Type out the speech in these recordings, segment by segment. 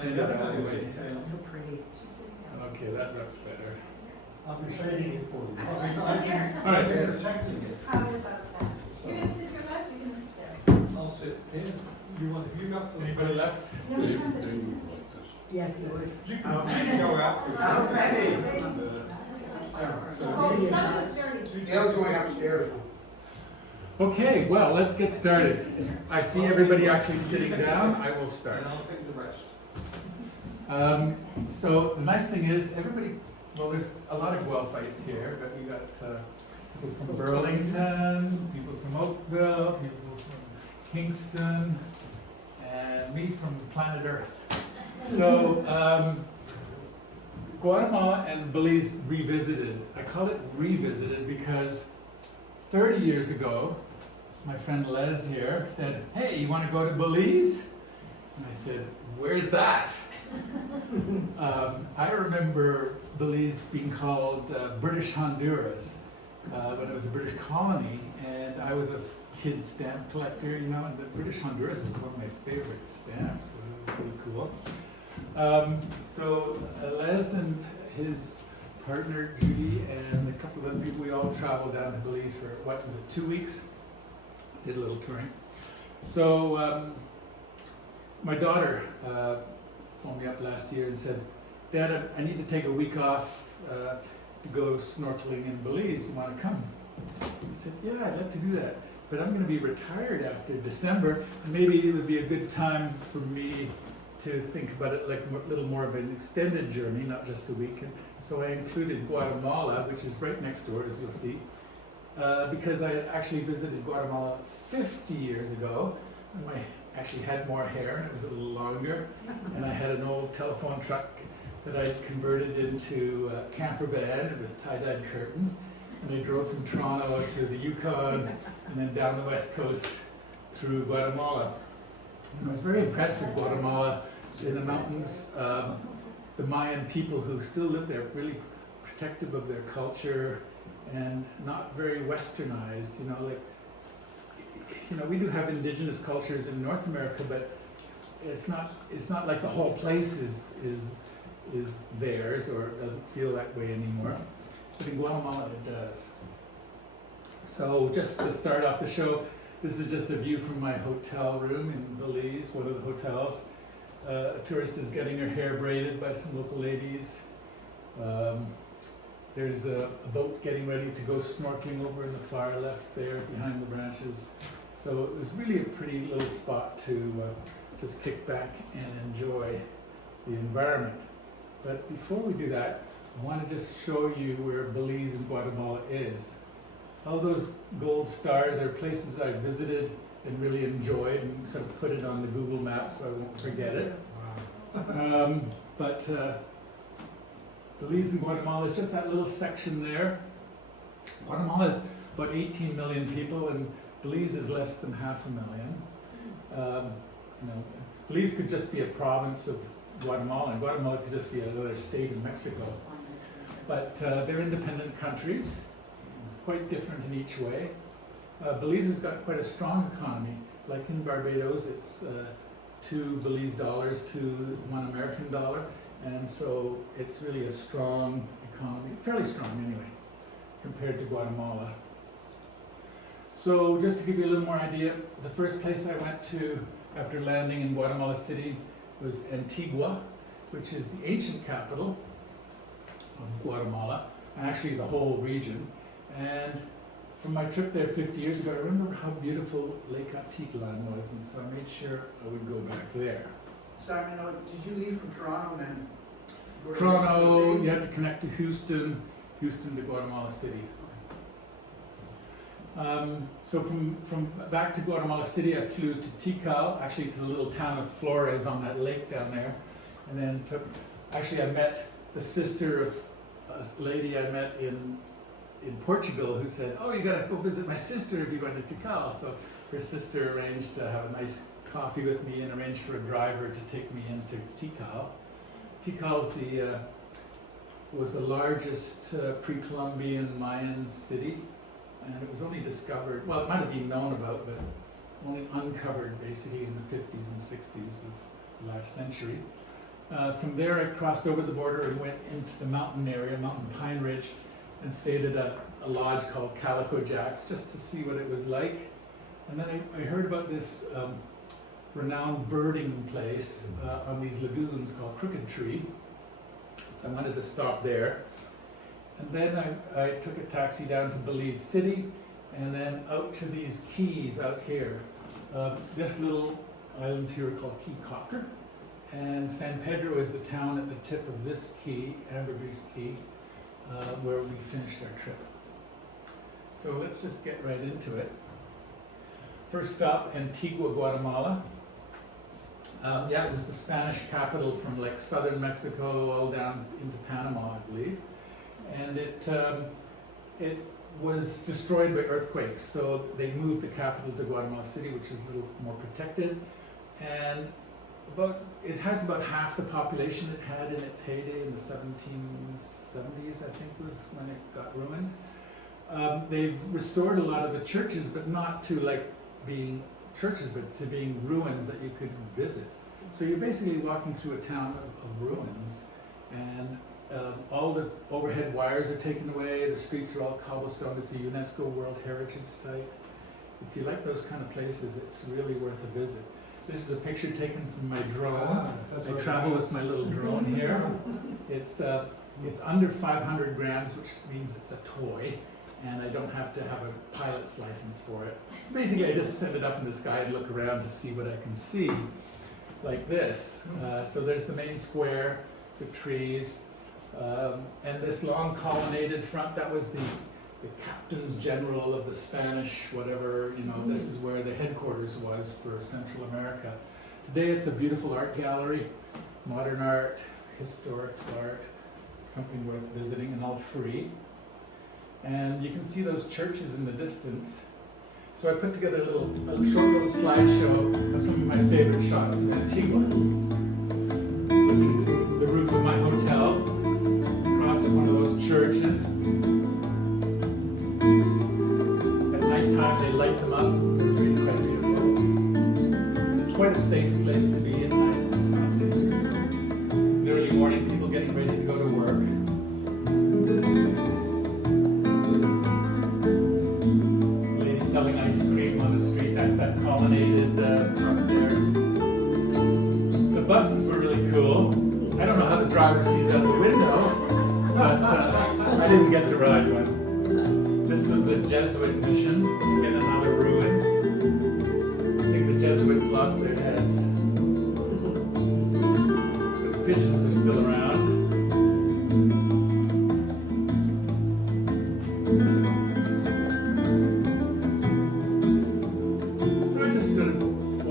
So pretty. Okay, that looks better. I'll be saving it for you. All right. You're protecting it. How about that? You're gonna sit here last, you're gonna sit there. I'll sit in. You got to. Anybody left? You know, which one's it? Yes, he would. You can go out for Oh, some of us dirty. Gail's going upstairs. Okay, well, let's get started. If I see everybody actually sitting down, I will start. And I'll take the rest. So the nice thing is, everybody, well, there's a lot of Guelphites here, but we got people from Burlington, people from Oakville, people from Kingston, and me from planet Earth. So Guatemala and Belize revisited. I call it revisited because 30 years ago, my friend Les here said, "Hey, you want to go to Belize?" And I said, "Where's that?" I remember Belize being called British Honduras when it was a British colony, and I was a kid stamp collector, you know, and the British Honduras was one of my favorite stamps, so it was pretty cool. Les and his partner Judy and a couple of other people, we all traveled down to Belize for, what was it, 2 weeks? Did a little touring. So my daughter phoned me up last year and said, "Dad, I need to take a week off to go snorkeling in Belize. You want to come?" I said, "Yeah, I'd like to do that, but I'm going to be retired after December. Maybe it would be a good time for me to think about it like a little more of an extended journey, not just a week." And so I included Guatemala, which is right next door, as you'll see, because I had actually visited Guatemala 50 years ago. And I actually had more hair and it was a little longer, and I had an old telephone truck that I converted into a camper van with tie-dyed curtains, and I drove from Toronto to the Yukon and then down the west coast through Guatemala. And I was very impressed with Guatemala in the mountains. The Mayan people who still live there, really protective of their culture and not very westernized, you know, like, you know, we do have indigenous cultures in North America, but it's not like the whole place is theirs, or it doesn't feel that way anymore. But in Guatemala it does. So just to start off the show, this is just a view from my hotel room in Belize, one of the hotels. A tourist is getting her hair braided by some local ladies. There's a boat getting ready to go snorkeling over in the far left there behind the branches. So it was really a pretty little spot to just kick back and enjoy the environment. But before we do that, I want to just show you where Belize and Guatemala is. All those gold stars are places I visited and really enjoyed, and sort of put it on the Google Maps so I won't forget it. But Belize and Guatemala is just that little section there. Guatemala is about 18 million people, and Belize is less than 500,000. You know, Belize could just be a province of Guatemala, and Guatemala could just be another state in Mexico. But they're independent countries, quite different in each way. Belize has got quite a strong economy. Like in Barbados, it's 2 Belize dollars to 1 American dollar, and so it's really a strong economy, fairly strong anyway, compared to Guatemala. So just to give you a little more idea, the first place I went to after landing in Guatemala City was Antigua, which is the ancient capital of Guatemala, and actually the whole region. And from my trip there 50 years ago, I remember how beautiful Lake Atitlan was, and so I made sure I would go back there. Simon, did you leave from Toronto and then go to Toronto, Mexico City? you had to connect to Houston, Houston to Guatemala City. So from back to Guatemala City, I flew to Tikal, actually to the little town of Flores on that lake down there, and then I met the sister of a lady I met in Portugal who said, "Oh, you gotta go visit my sister if you go to Tikal." So her sister arranged to have a nice coffee with me and arranged for a driver to take me into Tikal. Tikal was the largest pre-Columbian Mayan city, and it was only discovered, well, it might have been known about, but only uncovered basically in the 50s and 60s of the last century. From there, I crossed over the border and went into the mountain area, Mountain Pine Ridge, and stayed at a lodge called Calico Jack's just to see what it was like. And then I heard about this renowned birding place on these lagoons called Crooked Tree. So I wanted to stop there. And then I took a taxi down to Belize City and then out to these keys out here. This little islands here are called Key Cocker. And San Pedro is the town at the tip of this key, Ambergris Key, where we finished our trip. So let's just get right into it. First stop, Antigua, Guatemala. It was the Spanish capital from like southern Mexico all down into Panama, I believe. And it was destroyed by earthquakes, so they moved the capital to Guatemala City, which is a little more protected. And it has about half the population it had in its heyday in the 1770s, I think was when it got ruined. They've restored a lot of the churches, but not to like being churches, but to being ruins that you could visit. So you're basically walking through a town of ruins, and all the overhead wires are taken away, the streets are all cobblestone. It's a UNESCO World Heritage Site. If you like those kind of places, it's really worth a visit. This is a picture taken from my drone. I travel with my little drone here. It's under 500 grams, which means it's a toy, and I don't have to have a pilot's license for it. Basically, I just send it up in the sky and look around to see what I can see, like this. So there's the main square, the trees, and this long colonnaded front, that was the captains general of the Spanish, whatever, this is where the headquarters was for Central America. Today it's a beautiful art gallery, modern art, historic art, something worth visiting, and all free. And you can see those churches in the distance. So I put together a short little slideshow of some of my favorite shots of Antigua. The roof of my hotel, across at one of those churches. At nighttime they light them up. They're really quite beautiful. It's quite a safe place to be at night. It's not dangerous. In the early morning, people getting ready to go to work. Selling ice cream on the street. That's that colonnaded front there. The buses were really cool. I don't know how the driver sees out the window, but I didn't get to ride one. This was the Jesuit mission, again another ruin. I think the Jesuits lost their heads. But the pigeons are still around.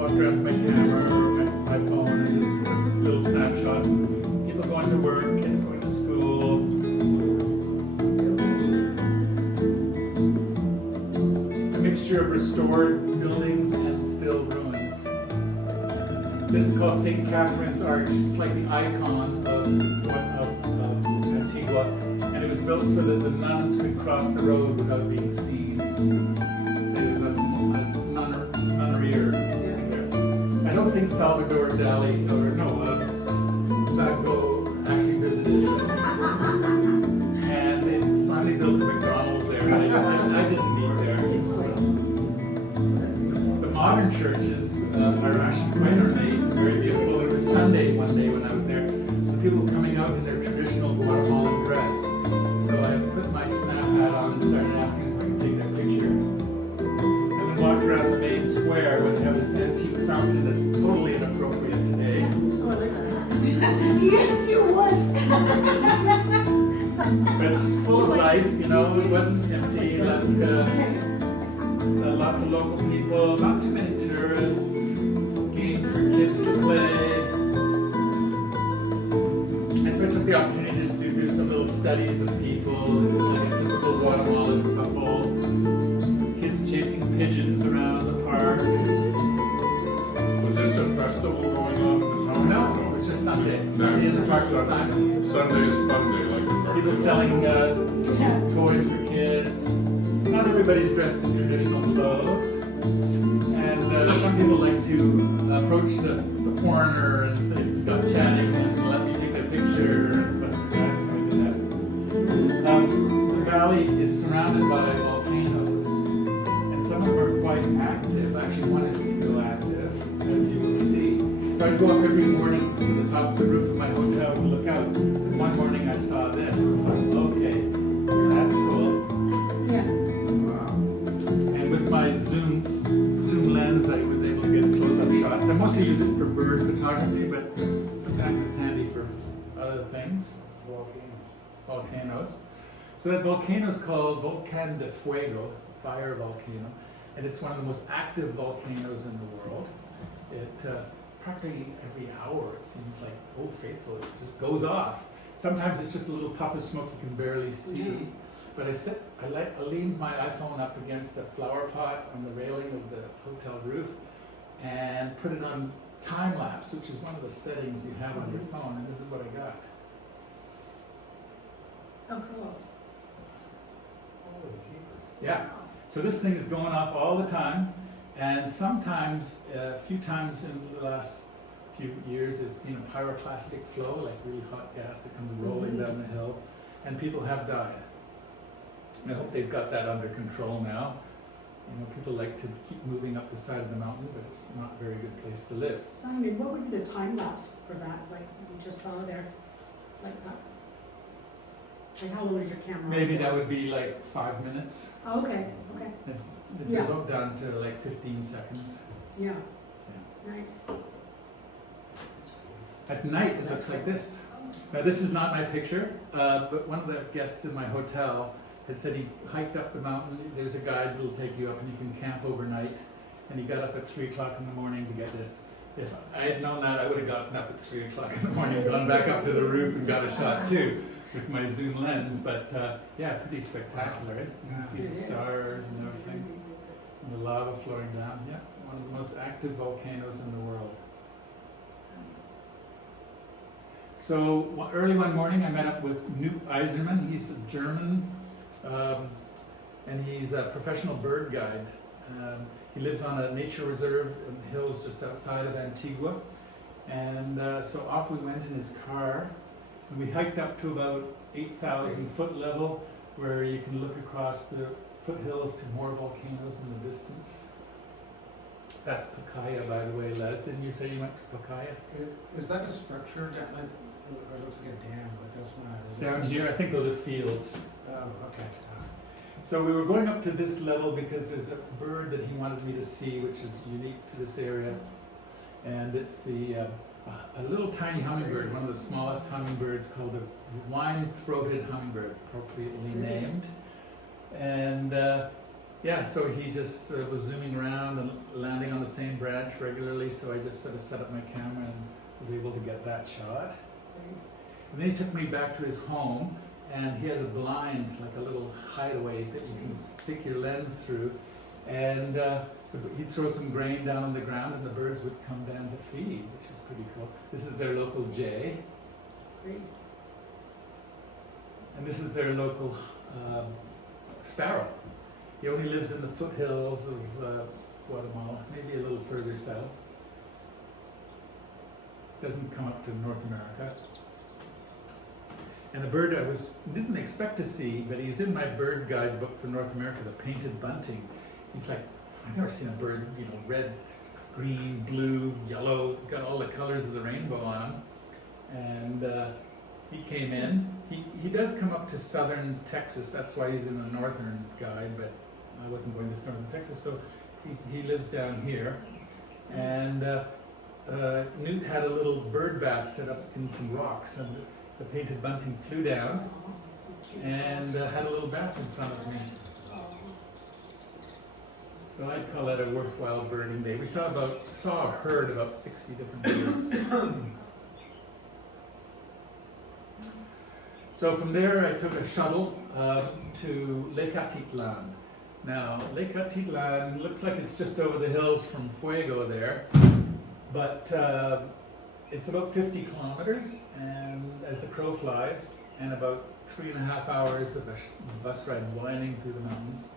Around my camera or my phone and just took little snapshots of people going to work, kids going to school. A mixture of restored buildings and still ruins. This is called St. Catherine's Arch. It's like the icon of Antigua, and it was built so that the nuns could cross the road without being seen. It was a nunnery. I don't think Salvador Dali, Van Gogh actually visited. And they finally built a McDonald's there. I didn't eat there. The modern churches are actually quite ornate, very beautiful. It was Sunday one day when I was there, so the people were coming out in their traditional Guatemalan dress. So I put my snap hat on and started asking if I could take their picture. Walked around the main square where they have this antique fountain that's totally inappropriate today. Yes, you would. But it's just full of life, it wasn't empty. Lots of local people, not too many tourists, games for kids to play. And so I took the opportunity just to do some little studies of people. This is like a typical Guatemalan couple. Chasing pigeons around the park. Was this a festival going on at the time? No, it was just Sunday. Sunday in the park outside. Sunday is fun day, like a People selling toys for kids. Not everybody's dressed in traditional clothes. And some people like to approach the foreigner and say, start chatting and let valley is surrounded by volcanoes, and some of them are quite active. Actually, one is still active, as you will see. So I'd go up every morning to the top of the roof of my hotel to look out. And one morning I saw this. I'm like, okay, that's cool. Yeah. And with my zoom lens, I was able to get close-up shots. I mostly use it for bird photography, but sometimes it's handy for other things. Volcanoes. So that volcano is called Volcan de Fuego, fire volcano, and it's one of the most active volcanoes in the world. It practically every hour, it seems like, Old Faithful, it just goes off. Sometimes it's just a little puff of smoke you can barely see. Yeah. But I leaned my iPhone up against a flower pot on the railing of the hotel roof and put it on time lapse, which is one of the settings you have on your phone, and this is what I got. Oh, cool. Yeah. So this thing is going off all the time, and sometimes, a few times in the last few years, it's been a pyroclastic flow, like really hot gas that comes rolling down the hill, and people have died. I hope they've got that under control now. You know, people like to keep moving up the side of the mountain, but it's not a very good place to live. Simon, what would be the time lapse for that? Like you just saw there, like how long is your camera? Maybe that would be like 5 minutes. Oh, okay. Okay. It Yeah. goes down to like 15 seconds. Yeah. Nice. At night, it looks like this. Now, this is not my picture, but one of the guests in my hotel had said he hiked up the mountain. There's a guide that'll take you up and you can camp overnight. And he got up at 3 o'clock in the morning to get this. If I had known that, I would have gotten up at 3 o'clock in the morning, gone back up to the roof and got a shot too with my zoom lens. But yeah, pretty spectacular. Right? You can see the stars and everything. And the lava flowing down. Yeah, one of the most active volcanoes in the world. So early one morning, I met up with Knut Eiserman. He's a German, and he's a professional bird guide. He lives on a nature reserve in the hills just outside of Antigua. And so off we went in his car, and we hiked up to about 8,000 foot level, where you can look across the foothills to more volcanoes in the distance. That's Pacaya, by the way, Les. Didn't you say you went to Pacaya? Is that a structure down, or it looks like a dam, but that's not, is it? Down here, I think those are fields. Oh, okay. So we were going up to this level because there's a bird that he wanted me to see, which is unique to this area. And it's a little tiny hummingbird, one of the smallest hummingbirds, called a wine-throated hummingbird, appropriately named. And yeah, so he just was zooming around and landing on the same branch regularly, so I just sort of set up my camera and was able to get that shot. And then he took me back to his home, and he has a blind, like a little hideaway that you can stick your lens through, and he'd throw some grain down on the ground and the birds would come down to feed, which is pretty cool. This is their local jay. Great. And this is their local sparrow. He only lives in the foothills of Guatemala, maybe a little further south. Doesn't come up to North America. And a bird I didn't expect to see, but he's in my bird guidebook for North America, the painted bunting. He's like, I've never seen a bird, you know, red, green, blue, yellow, got all the colors of the rainbow on him. And he came in. He does come up to southern Texas, that's why he's in the northern guide, but I wasn't going to northern Texas, so he lives down here. And Newt had a little bird bath set up in some rocks, and the painted bunting flew down and had a little bath in front of me. So I'd call that a worthwhile birding day. We saw a herd, about 60 different birds. So from there I took a shuttle to Lake Atitlan. Now, Lake Atitlan looks like it's just over the hills from Fuego there, but it's about 50 kilometers, and as the crow flies, and about 3.5 hours of a bus ride winding through the mountains.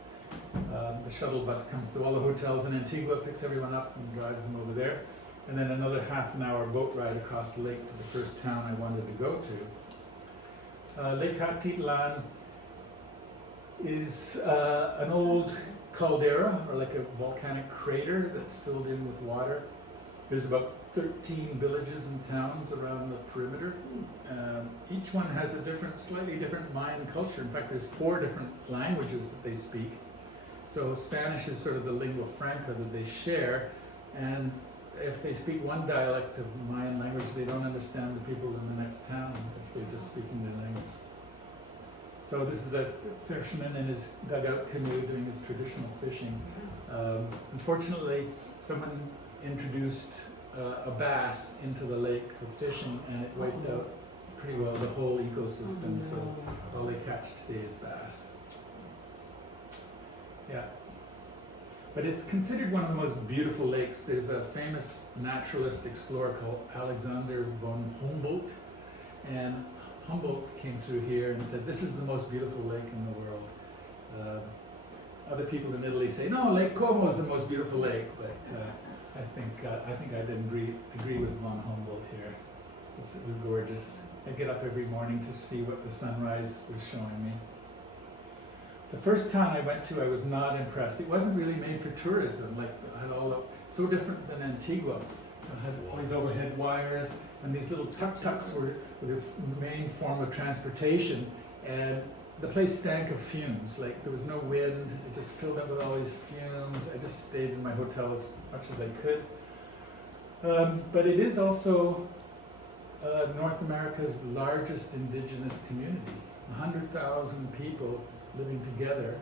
The shuttle bus comes to all the hotels in Antigua, picks everyone up and drives them over there, and then another half an hour boat ride across the lake to the first town I wanted to go to. Lake Atitlan is an old caldera, or like a volcanic crater that's filled in with water. There's about 13 villages and towns around the perimeter. Each one has a different, slightly different Mayan culture. In fact, there's 4 different languages that they speak. So Spanish is sort of the lingua franca that they share, and if they speak one dialect of Mayan language, they don't understand the people in the next town if they're just speaking their language. So this is a fisherman in his dugout canoe doing his traditional fishing. Unfortunately, someone introduced a bass into the lake for fishing, and it wiped out pretty well the whole ecosystem. So all they catch today is bass. Yeah. But it's considered one of the most beautiful lakes. There's a famous naturalist explorer called Alexander von Humboldt, and Humboldt came through here and said, this is the most beautiful lake in the world. Other people in Italy say, no, Lake Como is the most beautiful lake, but I think I did agree with von Humboldt here. It was gorgeous. I get up every morning to see what the sunrise was showing me. The first town I went to, I was not impressed. It wasn't really made for tourism. Like, it had so different than Antigua. It had all these overhead wires, and these little tuk-tuks were the main form of transportation. And the place stank of fumes. Like, there was no wind. It just filled up with all these fumes. I just stayed in my hotel as much as I could. But it is also North America's largest indigenous community. 100,000 people living together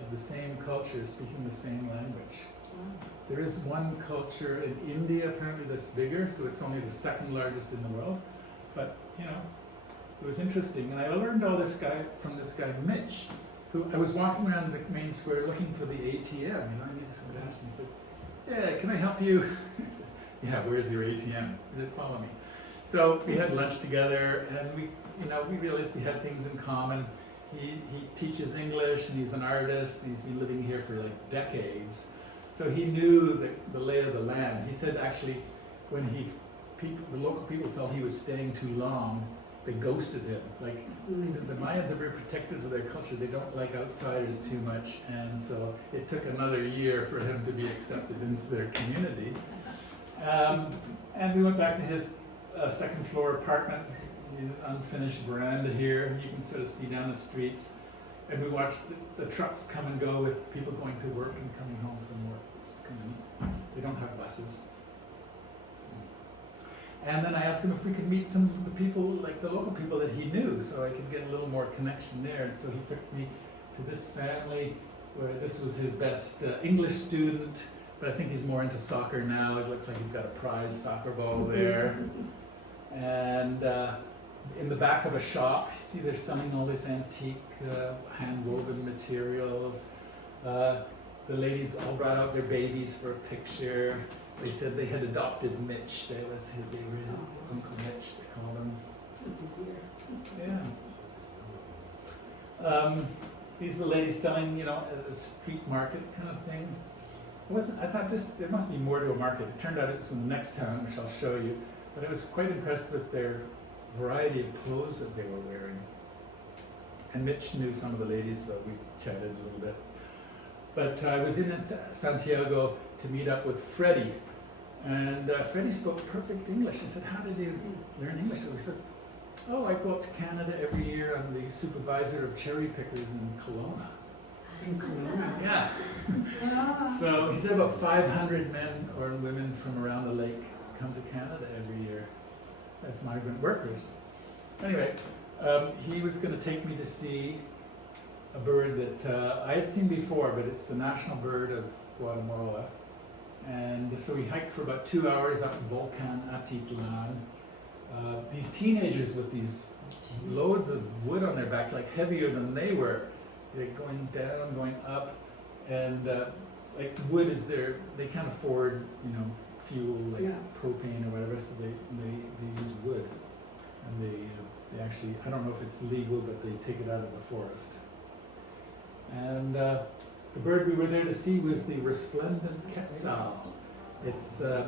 of the same culture, speaking the same language. There is one culture in India apparently that's bigger, so it's only the 2nd largest in the world. But, you know, it was interesting. And I learned all this guy from this guy, Mitch, who I was walking around the main square looking for the ATM. You know, I needed some cash. And he said, yeah, can I help you? I said, yeah, where's your ATM? He said, follow me. So we had lunch together, and we realized we had things in common. He teaches English, and he's an artist, and he's been living here for like decades. So he knew the lay of the land. He said actually, when the local people felt he was staying too long, they ghosted him. Like, the Mayans are very protective of their culture. They don't like outsiders too much, and so it took another year for him to be accepted into their community. And we went back to his 2nd floor apartment, unfinished veranda here. You can sort of see down the streets, and we watched the trucks come and go with people going to work and coming home from work. It's kind of neat. They don't have buses. And then I asked him if we could meet some of the people, like the local people that he knew, so I could get a little more connection there. And so he took me to this family where this was his best English student, but I think he's more into soccer now. It looks like he's got a prize soccer ball there. And in the back of a shop, see they're selling all this antique hand-woven materials. The ladies all brought out their babies for a picture. They said they had adopted Mitch. They were Uncle Mitch, they called him. It's a big year. Yeah. These are the ladies selling, at a street market kind of thing. I thought there must be more to a market. It turned out it was in the next town, which I'll show you. But I was quite impressed with their variety of clothes that they were wearing. And Mitch knew some of the ladies, so we chatted a little bit. But I was in Santiago to meet up with Freddie. And Freddie spoke perfect English. I said, how did you learn English? So he says, oh, I go up to Canada every year. I'm the supervisor of cherry pickers in Kelowna. In Kelowna. Yeah. So he said about 500 men or women from around the lake come to Canada every year as migrant workers. Anyway, he was going to take me to see a bird that I had seen before, but it's the national bird of Guatemala. And so we hiked for about 2 hours up Volcan Atitlan. These teenagers with these loads of wood on their back, like heavier than they were, they're going down, going up, and like wood is they can't afford, fuel like propane or whatever, so they use wood, and they actually, I don't know if it's legal, but they take it out of the forest. And the bird we were there to see was the resplendent quetzal. It's the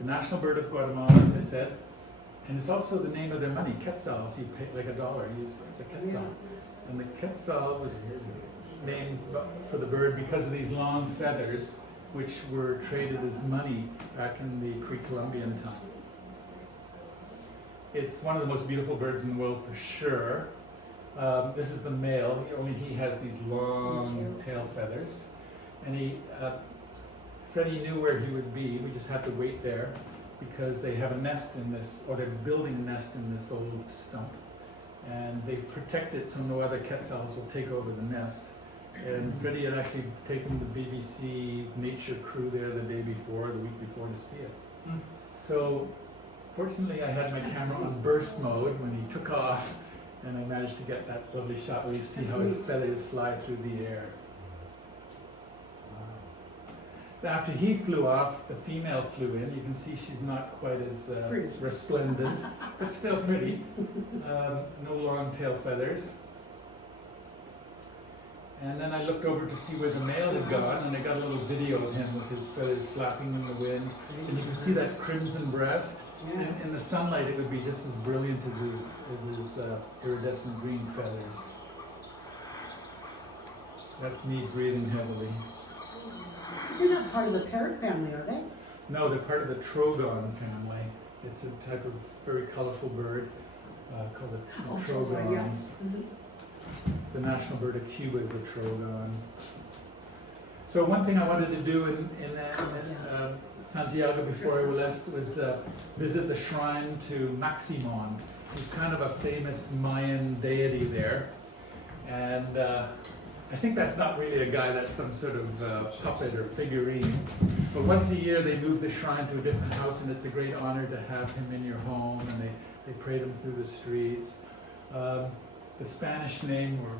national bird of Guatemala, as I said, and it's also the name of their money, quetzal. So you pay like $1, it's a quetzal. And the quetzal was name for the bird because of these long feathers, which were traded as money back in the pre-Columbian time. It's one of the most beautiful birds in the world for sure. This is the male, only he has these long tail feathers. And Freddie knew where he would be, we just had to wait there because they have a nest in this, or they're building a nest in this old stump. And they protect it so no other quetzals will take over the nest. And Freddie had actually taken the BBC nature crew there the day before, the week before, to see it. So fortunately I had my camera on burst mode when he took off, and I managed to get that lovely shot where you see how his feathers fly through the air. After he flew off, the female flew in. You can see she's not quite as resplendent, but still pretty. No long tail feathers. And then I looked over to see where the male had gone, and I got a little video of him with his feathers flapping in the wind. And you can see that crimson breast. Yes. In the sunlight, it would be just as brilliant as his iridescent green feathers. That's me breathing heavily. They're not part of the parrot family, are they? No, they're part of the trogon family. It's a type of very colorful bird called the trogons. Yeah. Mm-hmm. The national bird of Cuba is a trogon. So one thing I wanted to do in Santiago before I left was visit the shrine to Maximon. He's kind of a famous Mayan deity there. And I think that's not really a guy, that's some sort of puppet or figurine. But once a year they move the shrine to a different house, and it's a great honor to have him in your home, and they parade him through the streets. The Spanish name, or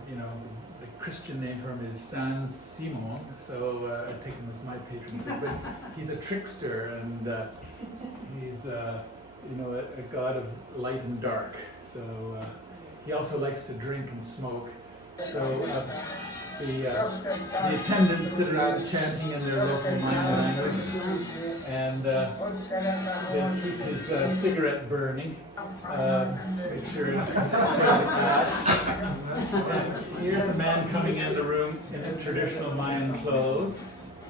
the Christian name for him is San Simon, so I take him as my patron saint. But he's a trickster, and he's a god of light and dark. So he also likes to drink and smoke. So the attendants sit around chanting in their local Mayan language, and they keep his cigarette burning. Make sure it's and here's a man coming in the room in traditional Mayan clothes.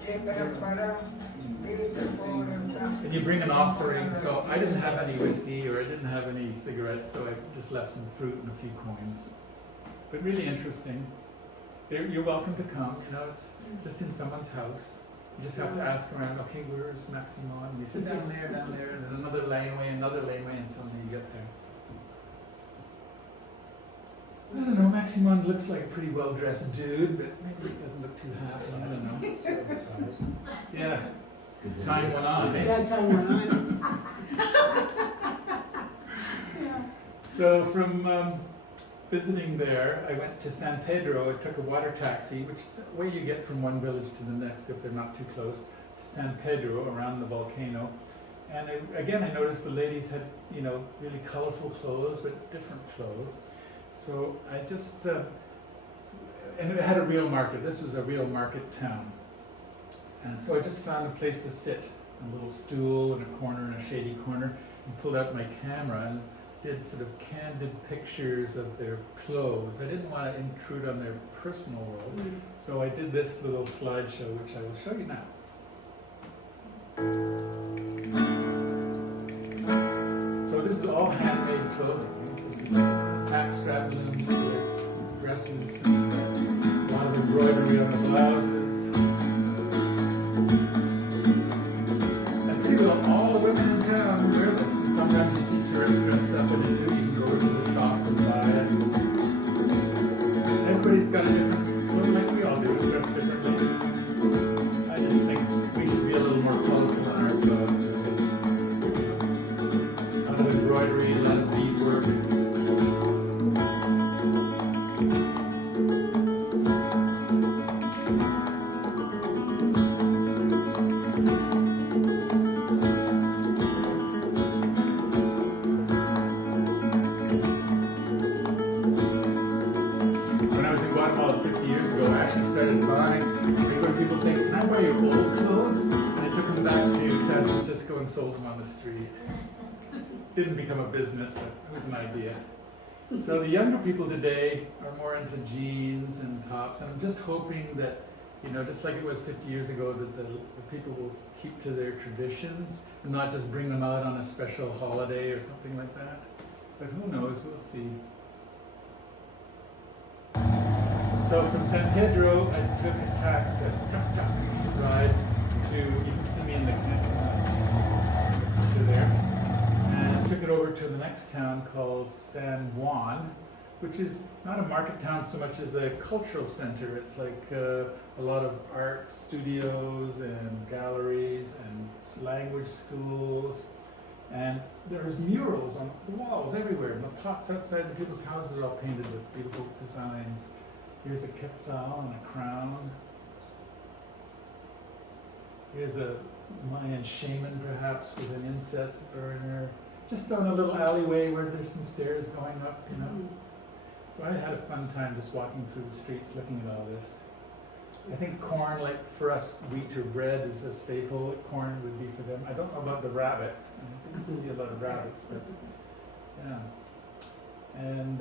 And you bring an offering. So I didn't have any whiskey, or I didn't have any cigarettes, so I just left some fruit and a few coins. But really interesting. You're welcome to come, it's just in someone's house. You just have to ask around, okay, where's Maximon? And you sit down there, and then another laneway, and suddenly you get there. I don't know, Maximon looks like a pretty well-dressed dude, but maybe he doesn't look too happy, I don't know. Yeah, time went on, eh? Yeah, time went on. Yeah. So from visiting there, I went to San Pedro. I took a water taxi, which is the way you get from one village to the next if they're not too close, to San Pedro around the volcano. And again, I noticed the ladies had, really colorful clothes, but different clothes. So I just, and it had a real market. This was a real market town. And so I just found a place to sit, a little stool in a corner, in a shady corner, and pulled out my camera and did sort of candid pictures of their clothes. I didn't want to intrude on their personal world, so I did this little slideshow, which I will show you now. So this is all handmade clothing. This is pack strap looms with dresses, and a lot of embroidery on the blouses. And pretty well all the women in town wear this. And sometimes you see tourists dressed up in it too. You can go to the shop and buy it. Everybody's got a different clothes, like we all do, dress differently. I just think we should be a little more colorful in our clothes. A lot of embroidery, a lot of beadwork. When I was in Guatemala 50 years ago, I actually started buying, when people say, can I buy your old clothes? And I took them back to San Francisco and sold them on the street. Didn't become a business, but it was an idea. So the younger people today are more into jeans and tops, and I'm just hoping that, you know, just like it was 50 years ago, that the people will keep to their traditions and not just bring them out on a special holiday or something like that. But who knows, we'll see. So from San Pedro, I took a taxi, ride to, you can see me in the picture there, and took it over to the next town called San Juan, which is not a market town so much as a cultural center. It's like a lot of art studios and galleries and language schools. And there's murals on the walls everywhere, and the pots outside the people's houses are all painted with beautiful designs. Here's a quetzal and a crown. Here's a Mayan shaman, perhaps, with an incense burner. Just down a little alleyway where there's some stairs going up, you know. So I had a fun time just walking through the streets looking at all this. I think corn, like for us, wheat or bread is a staple. Corn would be for them. I don't know about the rabbit. I didn't see a lot of rabbits, but yeah. And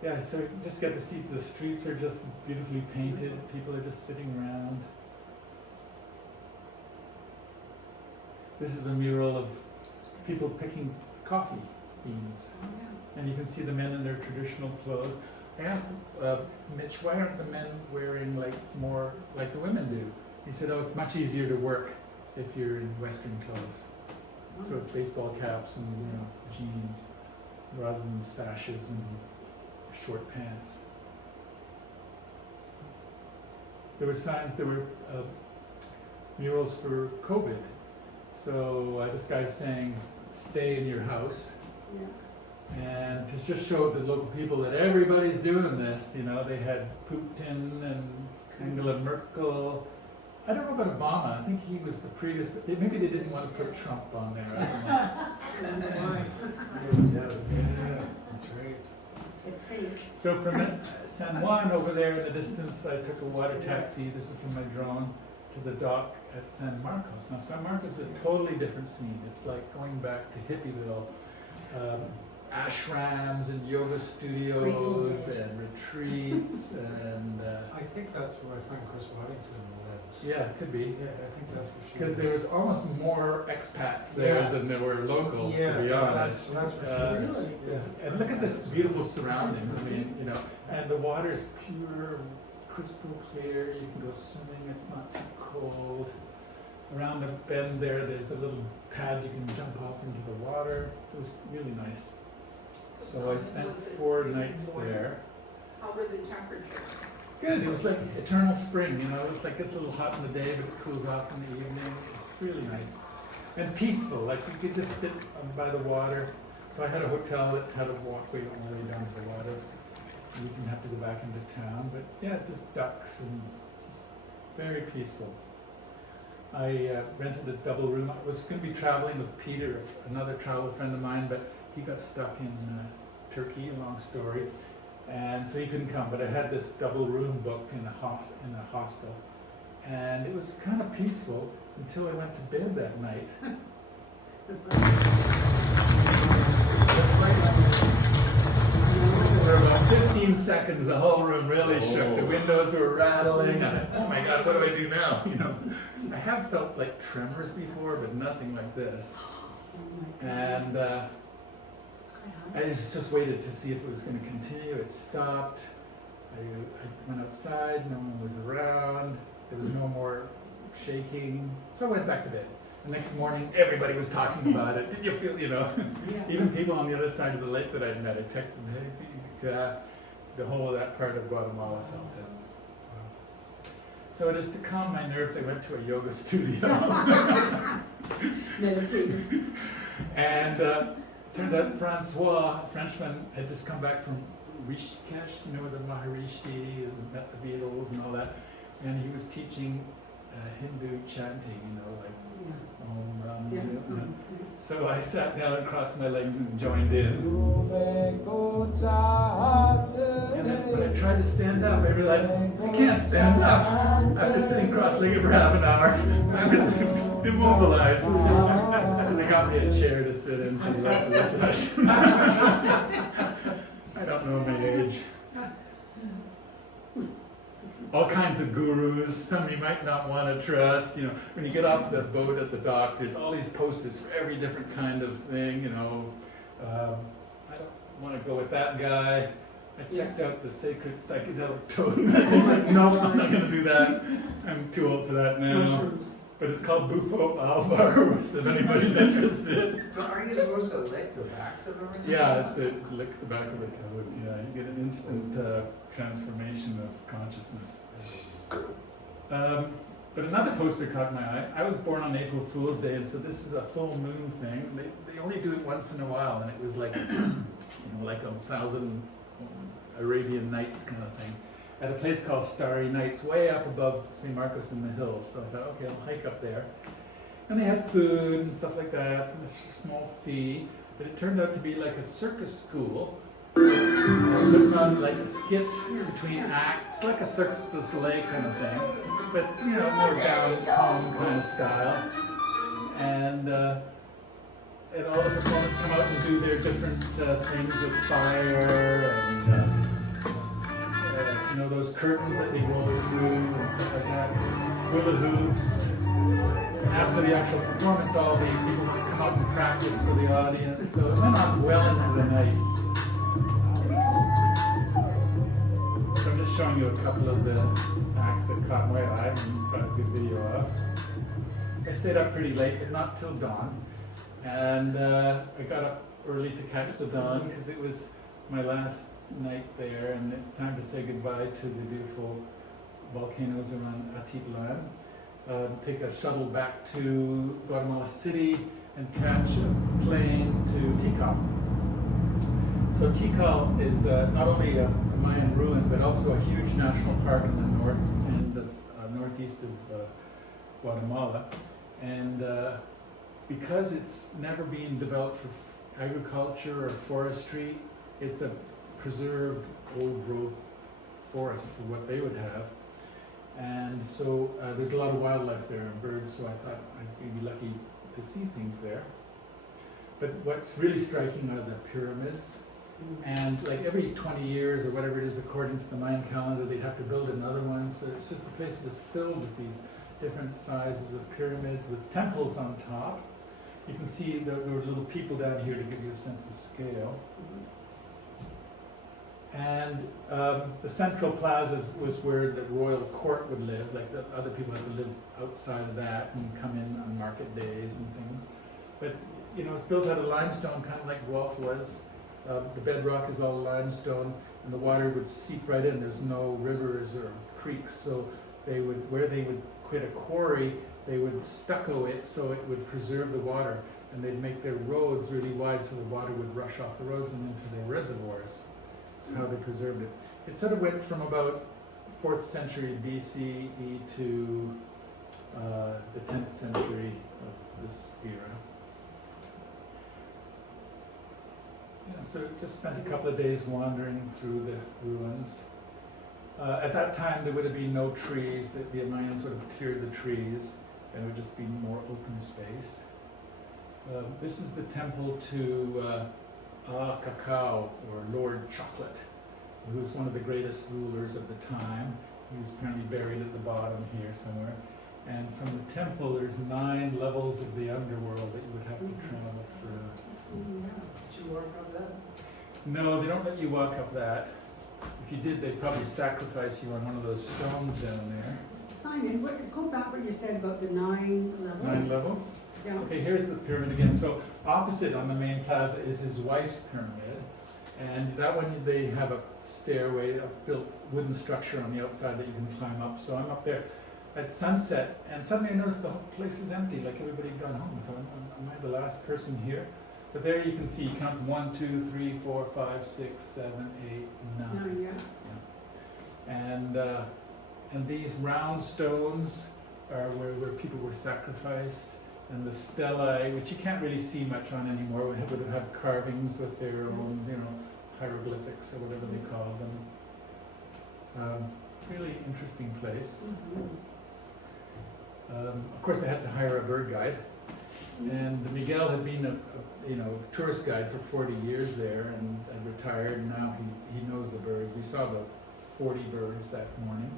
yeah, so you just get to see the streets are just beautifully painted. People are just sitting around. This is a mural of people picking coffee beans. And you can see the men in their traditional clothes. I asked Mitch, why aren't the men wearing like more like the women do? He said, oh, it's much easier to work if you're in Western clothes. So it's baseball caps and, you know, jeans rather than sashes and short pants. There were murals for COVID. So this guy's saying, stay in your house. Yeah. And to just show the local people that everybody's doing this, you know, they had Putin and Angela Merkel. I don't know about Obama. I think he was the previous, but maybe they didn't want to put Trump on there. I don't know. Yeah, that's right. It's fake. So from San Juan over there in the distance, I took a water taxi. This is from my drone to the dock at San Marcos. Now San Marcos is a totally different scene. It's like going back to Hippieville. Ashrams and yoga studios and retreats and I think that's where my friend Chris Waddington lives. yeah, it could be, Yeah, I think that's where she because there was almost more expats there Yeah. than there were locals, Yeah, to be honest. that's for Uh, sure. Yeah. And look at this beautiful surroundings. I mean, you know, and the water is pure, crystal clear. You can go swimming. It's not too cold. Around the bend there's a little pad you can jump off into the water. It was really nice. So I spent Was it 4 really nights warm? there. How were the temperatures? Good. It was like eternal spring. You know, it was like it's a little hot in the day, but it cools off in the evening. It was really nice and peaceful. Like you could just sit by the water. So I had a hotel that had a walkway all the way down to the water. And you didn't have to go back into town, but yeah, just ducks and just very peaceful. I rented a double room. I was going to be traveling with Peter, another travel friend of mine, but he got stuck in Turkey, a long story, and so he couldn't come. But I had this double room booked in a hostel, and it was kind of peaceful until I went to bed that night. For about 15 seconds, the whole room really shook. The windows were rattling. I thought, oh my God, what do I do now? You know, I have felt like tremors before, but nothing like this. Oh my God. And It's quite I hot. just waited to see if it was going to continue. It stopped. I went outside. No one was around. There was no more shaking. So I went back to bed. The next morning, everybody was talking about it. Did you feel, you know, Yeah. even people on the other side of the lake that I'd met, I texted them, hey, the whole of that part of Guatemala felt it. So just to calm my nerves, I went to a yoga studio. Meditating. And turns out Francois, a Frenchman, had just come back from Rishikesh, you know, where the Maharishi and met the Beatles and all that. And he was teaching Hindu chanting, you know, like Yeah. Om Ram. Yeah. You know. Mhm. So I sat down and crossed my legs and joined in. And then when I tried to stand up, I realized I can't stand up. After sitting cross-legged for half an hour, I was just immobilized. So they got me a chair to sit in for the rest of the session. village. All kinds of gurus, some you might not want to trust. You know, when you get off the boat at the dock, there's all these posters for every different kind of thing. You know, I don't want to go with that guy. I checked out the sacred psychedelic totem. I said, like, no, I'm not going to do that. I'm too old for that now. Mushrooms. But it's called Bufo Alvarez, if anybody's interested. But are you supposed to lick the backs of everything? Yeah, it's the lick the back of the toad. Yeah, you get an instant transformation of consciousness. But another poster caught my eye. I was born on April Fool's Day, and so this is a full moon thing. They only do it once in a while, and it was like, like 1,000 Arabian Nights kind of thing, at a place called Starry Nights, way up above St. Marcos in the hills. So I thought, okay, I'll hike up there. And they had food and stuff like that, and a small fee. But it turned out to be like a circus school. It puts on like a skit between acts, like a Cirque du Soleil kind of thing, but more down home kind of style. And all the performers come out and do their different things with fire and those curtains that they roll through and stuff like that, hula hoops. After the actual performance, all the people come out and practice for the audience. So it went on well into the night. So I'm just showing you a couple of the acts that caught my eye and got a good video of. I stayed up pretty late, but not till dawn. And I got up early to catch the dawn because it was my last night there, and it's time to say goodbye to the beautiful volcanoes around Atitlan. Take a shuttle back to Guatemala City and catch a plane to Tikal. So Tikal is not only a Mayan ruin, but also a huge national park in the north and northeast of Guatemala. And because it's never been developed for agriculture or forestry, it's a preserved old growth forest for what they would have. And so there's a lot of wildlife there and birds, so I thought I'd be lucky to see things there. But what's really striking are the pyramids. And like every 20 years or whatever it is, according to the Mayan calendar, they'd have to build another one. So it's just a place that's filled with these different sizes of pyramids with temples on top. You can see there were little people down here to give you a sense of scale. And the central plaza was where the royal court would live. Like the other people had to live outside of that and come in on market days and things. But it's built out of limestone, kind of like Guelph was. The bedrock is all limestone, and the water would seep right in. There's no rivers or creeks, so where they would quit a quarry, they would stucco it so it would preserve the water, and they'd make their roads really wide so the water would rush off the roads and into their reservoirs. That's how they preserved it. It sort of went from about 4th century BCE to the 10th century of this era. So just spent a couple of days wandering through the ruins. At that time, there would have been no trees. The Mayans would have cleared the trees, and it would just be more open space. This is the temple to Cacao, or Lord Chocolate, who was one of the greatest rulers of the time. He was apparently buried at the bottom here somewhere. And from the temple, there's 9 levels of the underworld that you would have to travel through. That's really loud. Did you work on that? No, they don't let you walk up that. If you did, they'd probably sacrifice you on one of those stones down there. Simon, go back what you said about the 9 levels. 9 levels? Yeah. Okay, here's the pyramid again. So opposite on the main plaza is his wife's pyramid. And that one, they have a stairway, a built wooden structure on the outside that you can climb up. So I'm up there at sunset, and suddenly I noticed the whole place is empty, like everybody had gone home. I thought, am I the last person here? But there you can see, you count 1, 2, 3, 4, 5, 6, 7, 8, 9. Yeah. And these round stones are where people were sacrificed, and the stelae, which you can't really see much on anymore, would have had carvings with their own, hieroglyphics or whatever they call them. Really interesting place. Mm-hmm. Of course, I had to hire a bird guide. And Miguel had been a tourist guide for 40 years there and retired, and now he knows the birds. We saw about 40 birds that morning.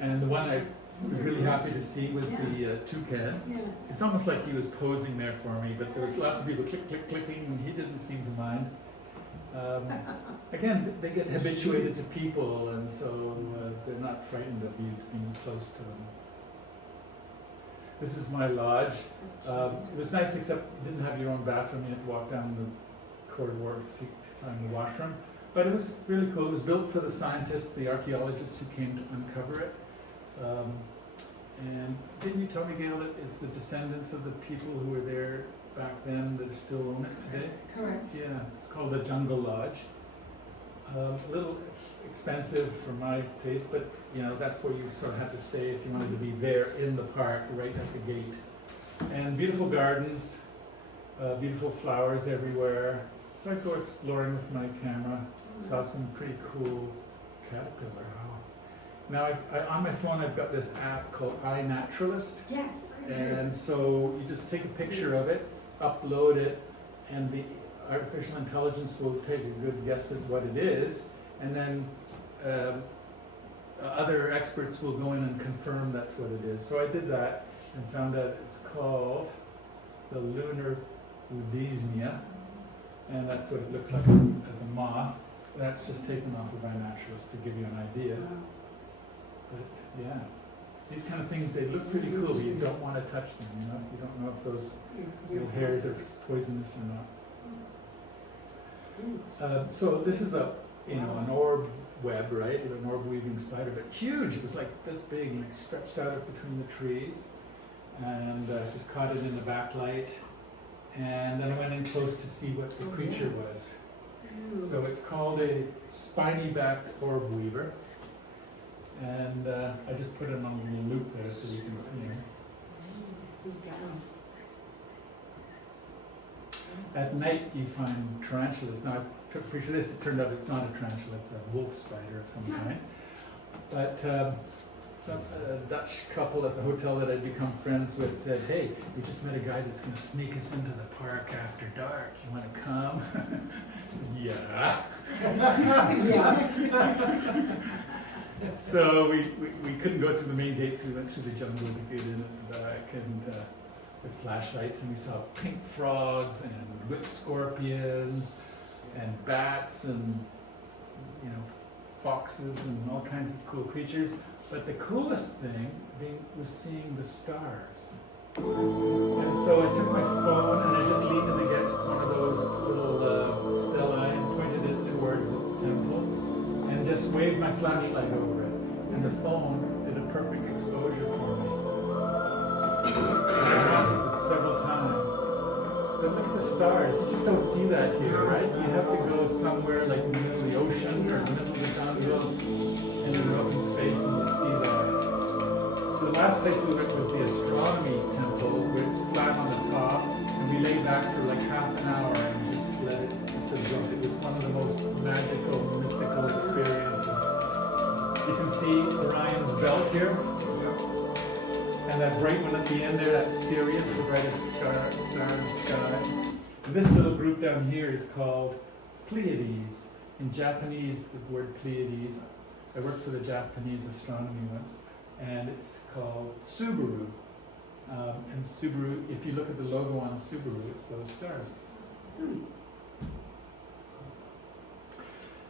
And the one I was really happy to see was the toucan. Yeah. It's almost like he was posing there for me, but there was lots of people clicking, and he didn't seem to mind. Again, they get habituated to people, and so they're not frightened of you being close to them. This is my lodge. It was nice, except you didn't have your own bathroom. You had to walk down the corridor to find the washroom. But it was really cool. It was built for the scientists, the archaeologists who came to uncover it. And didn't you tell me, Gail, that it's the descendants of the people who were there back then that still own it today? Correct. Yeah, it's called the Jungle Lodge. A little expensive for my taste, but that's where you sort of had to stay if you wanted to be there in the park, right at the gate. And beautiful gardens, beautiful flowers everywhere. So I'd go exploring with my camera, saw some pretty cool caterpillar. Now, on my phone, I've got this app called iNaturalist. Yes. And so you just take a picture of it, upload it, and the artificial intelligence will take a good guess at what it is, and then other experts will go in and confirm that's what it is. So I did that and found out it's called the lunar Udisnia, and that's what it looks like as a moth. That's just taken off of iNaturalist to give you an idea. But yeah, these kind of things, they look pretty cool, but you don't want to touch them, You don't know if those little hairs are poisonous or not. So this is an orb web, right? An orb weaving spider, but huge. It was like this big and stretched out up between the trees. And just caught it in the backlight. And then I went in close to see what the creature was. So it's called a spiny-backed orb weaver. And I just put him on the loop there so you can see him. At night you find tarantulas. Now I took a picture of this, it turned out it's not a tarantula, it's a wolf spider of some kind. But a Dutch couple at the hotel that I'd become friends with said, "Hey, we just met a guy that's going to sneak us into the park after dark. You want to come?" Yeah. So we couldn't go through the main gate, so we went through the jungle to get in at the back, and with flashlights, and we saw pink frogs and whip scorpions and bats and foxes and all kinds of cool creatures. But the coolest thing was seeing the stars. And so I took my phone and I just leaned it against one of those little stellae and pointed it towards the temple and just waved my flashlight over it. And the phone did a perfect exposure for me. And I watched it several times. But look at the stars. You just don't see that here, right? You have to go somewhere like in the middle of the ocean or in the middle of the jungle in an open space and you see that. So the last place we went was the astronomy temple, where it's flat on the top, and we lay back for like half an hour and just let it absorb. It was one of the most magical, mystical experiences. You can see Orion's belt here, and that bright one at the end there, that's Sirius, the brightest star in the sky. And this little group down here is called Pleiades. In Japanese, the word Pleiades, I worked for the Japanese astronomy once, and it's called Subaru. And Subaru, if you look at the logo on Subaru, it's those stars.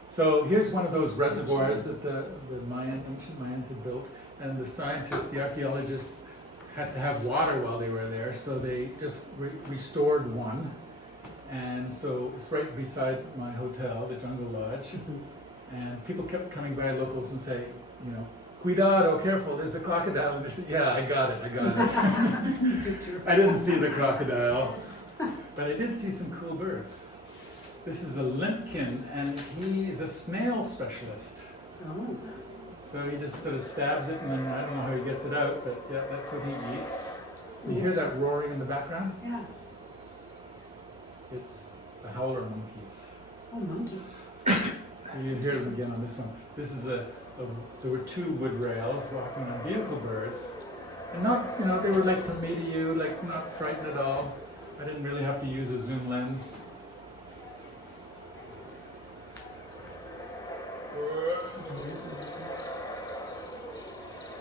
So here's one of those reservoirs that the ancient Mayans had built, and the scientists, the archaeologists, had to have water while they were there, so they just restored one. And so it's right beside my hotel, the Jungle Lodge. And people kept coming by, locals, and say, "Cuidado, careful, there's a crocodile." And they said, "Yeah, I got it. I didn't see the crocodile, but I did see some cool birds. This is a limpkin, and he's a snail specialist. Oh. So he just sort of stabs it, and then I don't know how he gets it out, but yeah, that's what he eats. You hear that roaring in the background? Yeah. It's the howler monkeys. Oh, monkey. You hear them again on this one. This is there were two wood rails walking on beautiful birds. And not, you know, they were like from me to you, like not frightened at all. I didn't really have to use a zoom lens.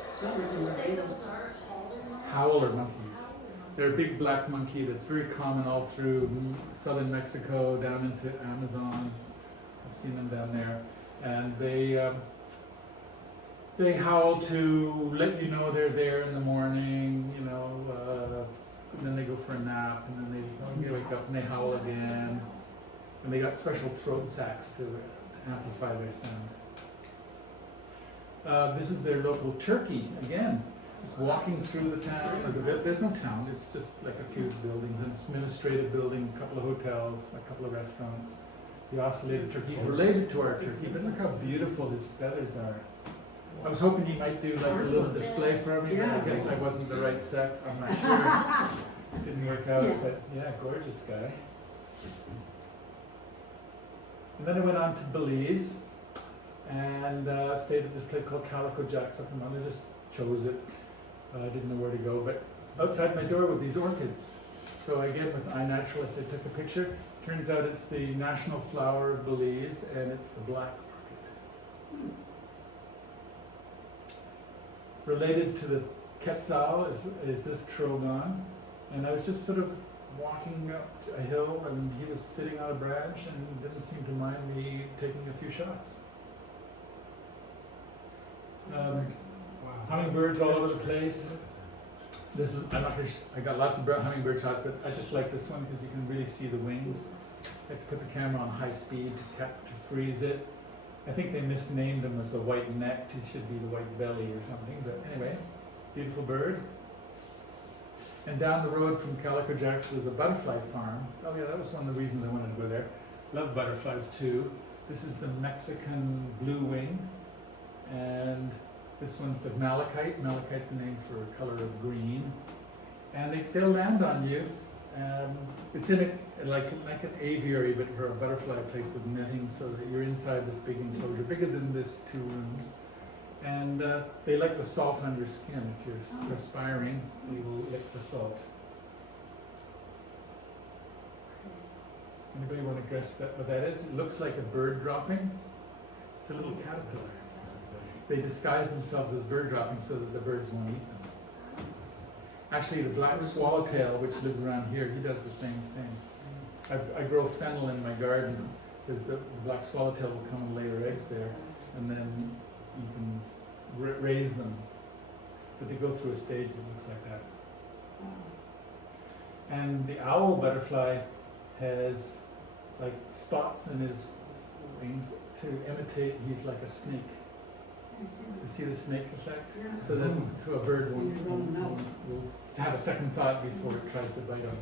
It's not really You say like those are Howler monkeys. They're a big black monkey that's very common all through southern Mexico, down into Amazon. I've seen them down there. And they howl to let you know they're there in the morning, you know, and then they go for a nap, and then they wake up and they howl again. And they got special throat sacs to amplify their sound. This is their local turkey, again. Just walking through the town, there's no town, it's just like a few buildings, an administrative building, a couple of hotels, a couple of restaurants. The ocellated turkey, he's related to our turkey, but look how beautiful his feathers are. I was hoping he might do like a little display for me, but I guess I wasn't the right sex, I'm not sure. Didn't work out, but yeah, gorgeous guy. And then I went on to Belize and stayed at this place called Calico Jack's up in Mountain. I just chose it. I didn't know where to go, but outside my door were these orchids. So again, with iNaturalist, I took a picture. Turns out it's the national flower of Belize, and it's the black orchid. Related to the quetzal is this trogon, and I was just sort of walking up a hill, and he was sitting on a branch and didn't seem to mind me taking a few shots. Wow. Hummingbirds all over the place. This is, I'm not gonna I got lots of hummingbird shots, but I just like this one because you can really see the wings. I had to put the camera on high speed to freeze it. I think they misnamed him as the white-necked. He should be the white belly or something, but anyway, beautiful bird. And down the road from Calico Jack's was a butterfly farm. Oh yeah, that was one of the reasons I wanted to go there. Love butterflies too. This is the Mexican blue wing, and this one's the malachite. Malachite's a name for a color of green. And they'll land on you. It's in it like an aviary, but for a butterfly place with netting, so that you're inside this big enclosure, bigger than this 2 rooms. And they like the salt on your skin. If you're perspiring, they will lick the salt. Anybody want to guess what that is? It looks like a bird dropping. It's a little caterpillar. They disguise themselves as bird droppings so that the birds won't eat them. Actually, the black swallowtail, which lives around here, he does the same thing. I grow fennel in my garden because the black swallowtail will come and lay their eggs there, and then you can raise them. But they go through a stage that looks like that. And the owl butterfly has like spots in his wings to imitate, he's like a snake. You see the snake effect? Yeah. So that so a bird will You run the mouth. have a second thought before it tries to bite on.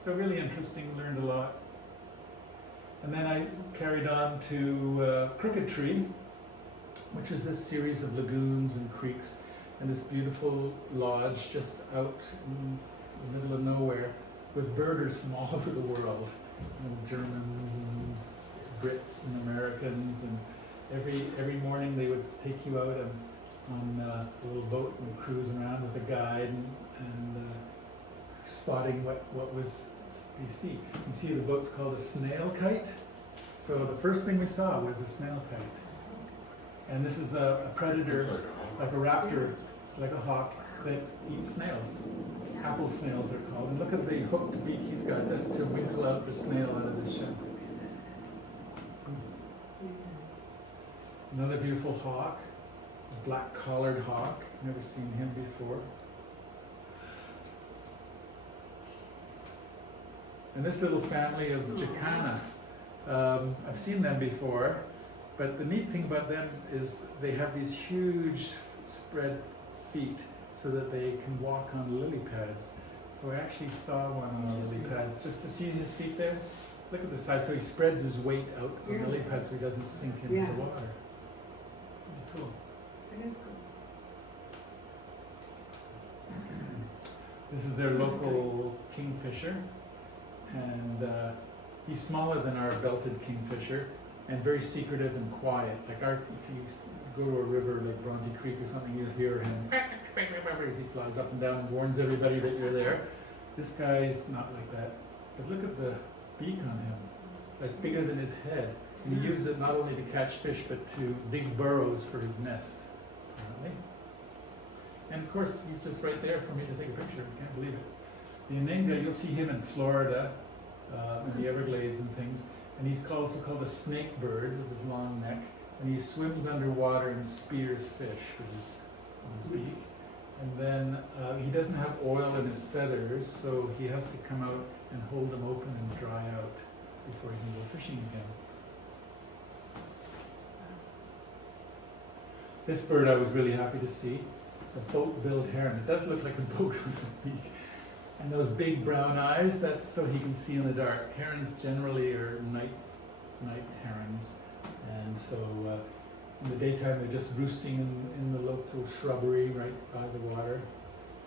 So really interesting, learned a lot. And then I carried on to Crooked Tree, which is this series of lagoons and creeks, and this beautiful lodge just out in the middle of nowhere with birders from all over the world, Germans and Brits and Americans, and every morning they would take you out on a little boat and cruise around with a guide and spotting what was you see. You see the boat's called a snail kite. So the first thing we saw was a snail kite. And this is a predator, like a raptor, like a hawk, that eats snails. Apple snails are called. And look at the hooked beak he's got just to winkle out the snail out of his shell. Another beautiful hawk, a black collared hawk. Never seen him before. And this little family of jacana, I've seen them before, but the neat thing about them is they have these huge spread feet so that they can walk on lily pads. So I actually saw one on a lily pad, just to see his feet there. Look at the size, so he spreads his weight out on the lily pad so he doesn't sink into the water. Pretty cool. That is cool. This is their local kingfisher, and he's smaller than our belted kingfisher, and very secretive and quiet. Like if you go to a river like Bronte Creek or something, you'll hear him as he flies up and down and warns everybody that you're there. This guy is not like that. But look at the beak on him, like bigger than his head. And he uses it not only to catch fish, but to dig burrows for his nest, apparently. And of course, he's just right there for me to take a picture. I can't believe it. The Anenga, you'll see him in Florida, in the Everglades and things. And he's also called a snake bird with his long neck. And he swims underwater and spears fish with his beak. And then he doesn't have oil in his feathers, so he has to come out and hold them open and dry out before he can go fishing again. This bird I was really happy to see, a boat-billed heron. It does look like a boat with his beak. And those big brown eyes, that's so he can see in the dark. Herons generally are night herons. And so in the daytime they're just roosting in the local shrubbery right by the water.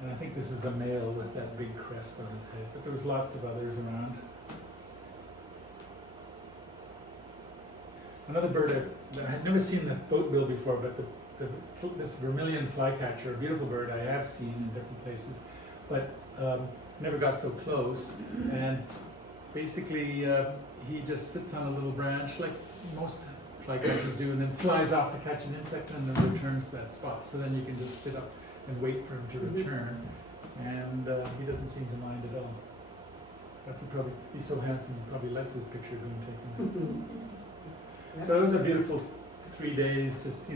And I think this is a male with that big crest on his head, but there was lots of others around. Another bird I had never seen the boatbill before, but this vermilion flycatcher, a beautiful bird I have seen in different places, but never got so close. And basically he just sits on a little branch like most flycatchers do, and then flies off to catch an insect and then returns to that spot. So then you can just sit up and wait for him to return, and he doesn't seem to mind at all. But he's so handsome, he probably lets his picture being taken. So it was a beautiful 3 days, just,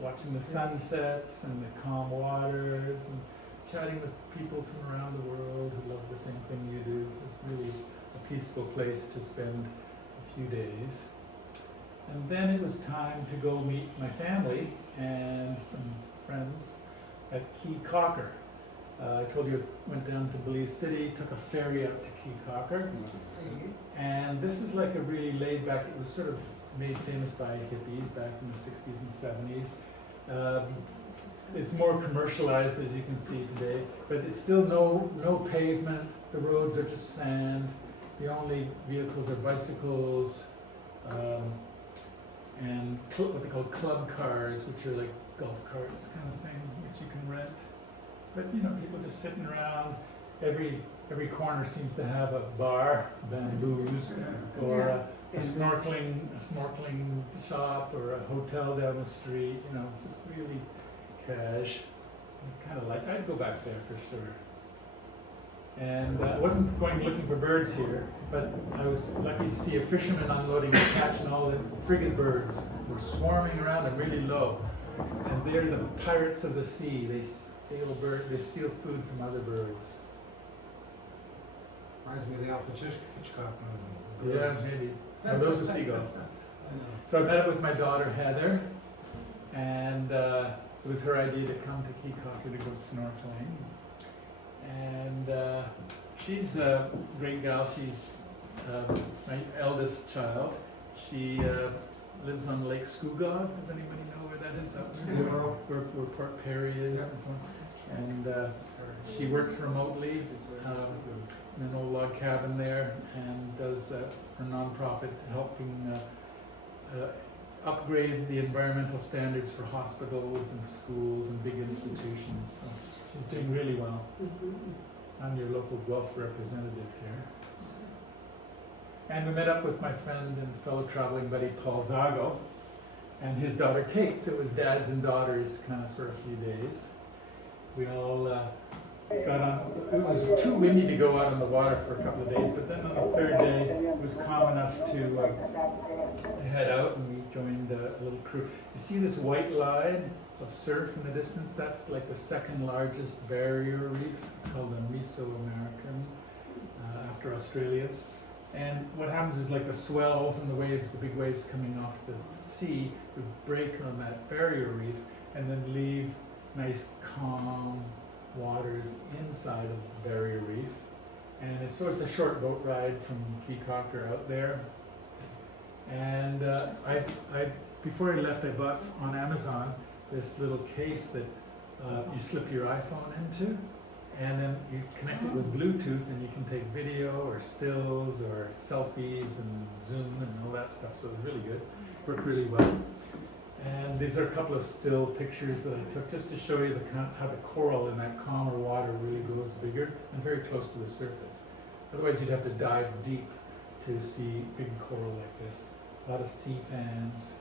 watching the sunsets and the calm waters and chatting with people from around the world who love the same thing you do. It's really a peaceful place to spend a few days. And then it was time to go meet my family and some friends at Key Cocker. I told you I went down to Belize City, took a ferry up to Key Cocker. And this is like a really laid back, it was sort of made famous by hippies back in the 60s and 70s. It's more commercialized, as you can see today, but it's still no pavement. The roads are just sand. The only vehicles are bicycles and what they call club cars, which are like golf carts kind of thing, which you can rent. But people just sitting around. Every corner seems to have a bar, bamboos, or a snorkeling shop, or a hotel down the street. It's just really cash. I'd go back there for sure. And I wasn't going looking for birds here, but I was lucky to see a fisherman unloading a catch, and all the frigate birds were swarming around them really low. And they're the pirates of the sea. They steal food from other birds. Reminds me of the Alfred Hitchcock movie. Yeah, maybe. No, those were seagulls. So I met up with my daughter Heather, and it was her idea to come to Key Cocker to go snorkeling. And she's a great gal. She's my eldest child. She lives on Lake Scugog. Does anybody know where that is? Up there? Where Port Perry is and so on. And she works remotely in an old log cabin there, and does her nonprofit helping upgrade the environmental standards for hospitals and schools and big institutions. So she's doing really well. I'm your local Guelph representative here. And we met up with my friend and fellow traveling buddy Paul Zago and his daughter Kate. So it was dads and daughters kind of for a few days. We all got on. It was too windy to go out on the water for a couple of days, but then on the third day it was calm enough to head out, and we joined a little crew. You see this white line of surf in the distance? That's like the second largest barrier reef. It's called the Mesoamerican, after Australia's. And what happens is, like, the swells and the waves, the big waves coming off the sea, would break on that barrier reef and then leave nice calm waters inside of the barrier reef. And it's a short boat ride from Key Cocker out there. And before I left, I bought on Amazon this little case that you slip your iPhone into, and then you connect it with Bluetooth, and you can take video or stills or selfies and zoom and all that stuff. So it's really good. Worked really well. And these are a couple of still pictures that I took just to show you how the coral in that calmer water really grows bigger and very close to the surface. Otherwise you'd have to dive deep to see big coral like this. A lot of sea fans.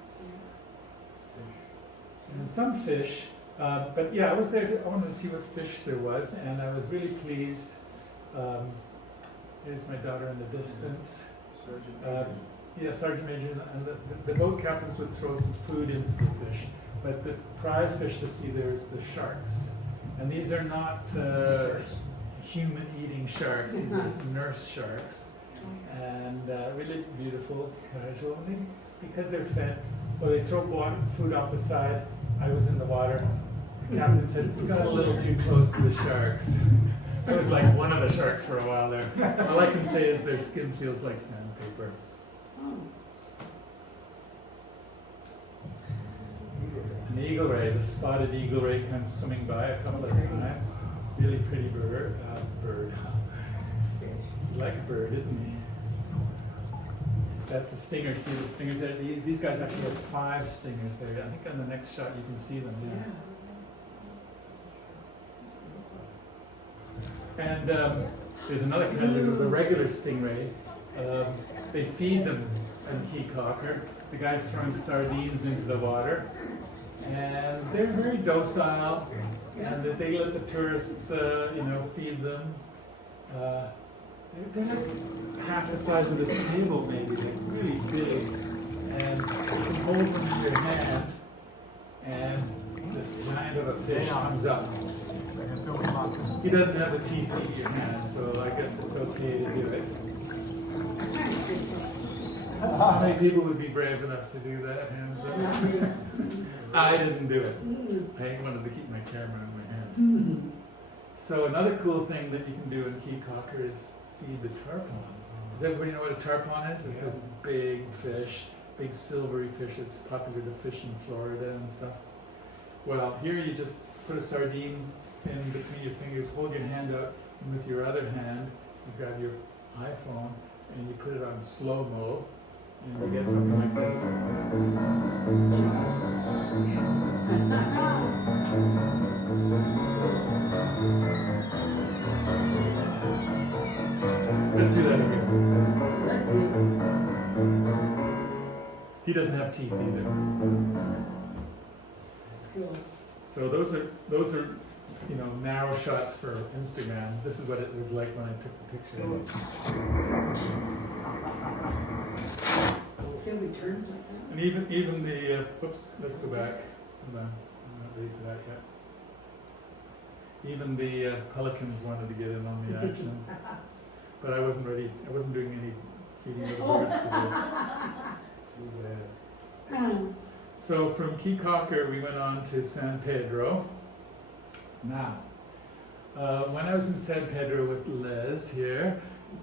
And some fish, but yeah, I was there, I wanted to see what fish there was, and I was really pleased. Here's my daughter in the distance. Yeah, Sergeant Majors, and the boat captains would throw some food in for the fish, but the prize fish to see there is the sharks. And these are not human-eating sharks, these are nurse sharks. And really beautiful, casual, and because they're fed, well, they throw food off the side. I was in the water. The captain said, we got a little too close to the sharks. I was like one of the sharks for a while there. All I can say is their skin feels like sandpaper. An eagle ray, the spotted eagle ray, comes swimming by a couple of times. Really pretty bird. He's like a bird, isn't he? That's a stinger. See the stingers there? These guys actually have 5 stingers there. I think on the next shot you can see them. Yeah. That's beautiful. And there's another kind of the regular stingray. They feed them in Key Cocker. The guy's throwing sardines into the water, and they're very docile. And they let the tourists, feed them. They're like half the size of this table, maybe. They're really big, and you can hold them in your hand, and this giant of a fish comes up. He doesn't have the teeth to eat your hand, so I guess it's okay to do it. How many people would be brave enough to do that? Hands up. I didn't do it. I wanted to keep my camera in my hand. So another cool thing that you can do in Key Cocker is feed the tarpons. Does everybody know what a tarpon is? It's this big fish, big silvery fish that's popular to fish in Florida and stuff. Well, here you just put a sardine fin between your fingers, hold your hand out, and with your other hand, you grab your iPhone and you put it on slow-mo, and you get something like this. Let's do that again. That's good. He doesn't have teeth either. That's cool. So those are narrow shots for Instagram. This is what it was like when I took the picture. See how he turns like that? And even the whoops, let's go back. Hold on, I'm not ready for that yet. Even the pelicans wanted to get in on the action. But I wasn't ready. I wasn't doing any feeding of the birds today. So from Key Cocker, we went on to San Pedro. Now, when I was in San Pedro with Les here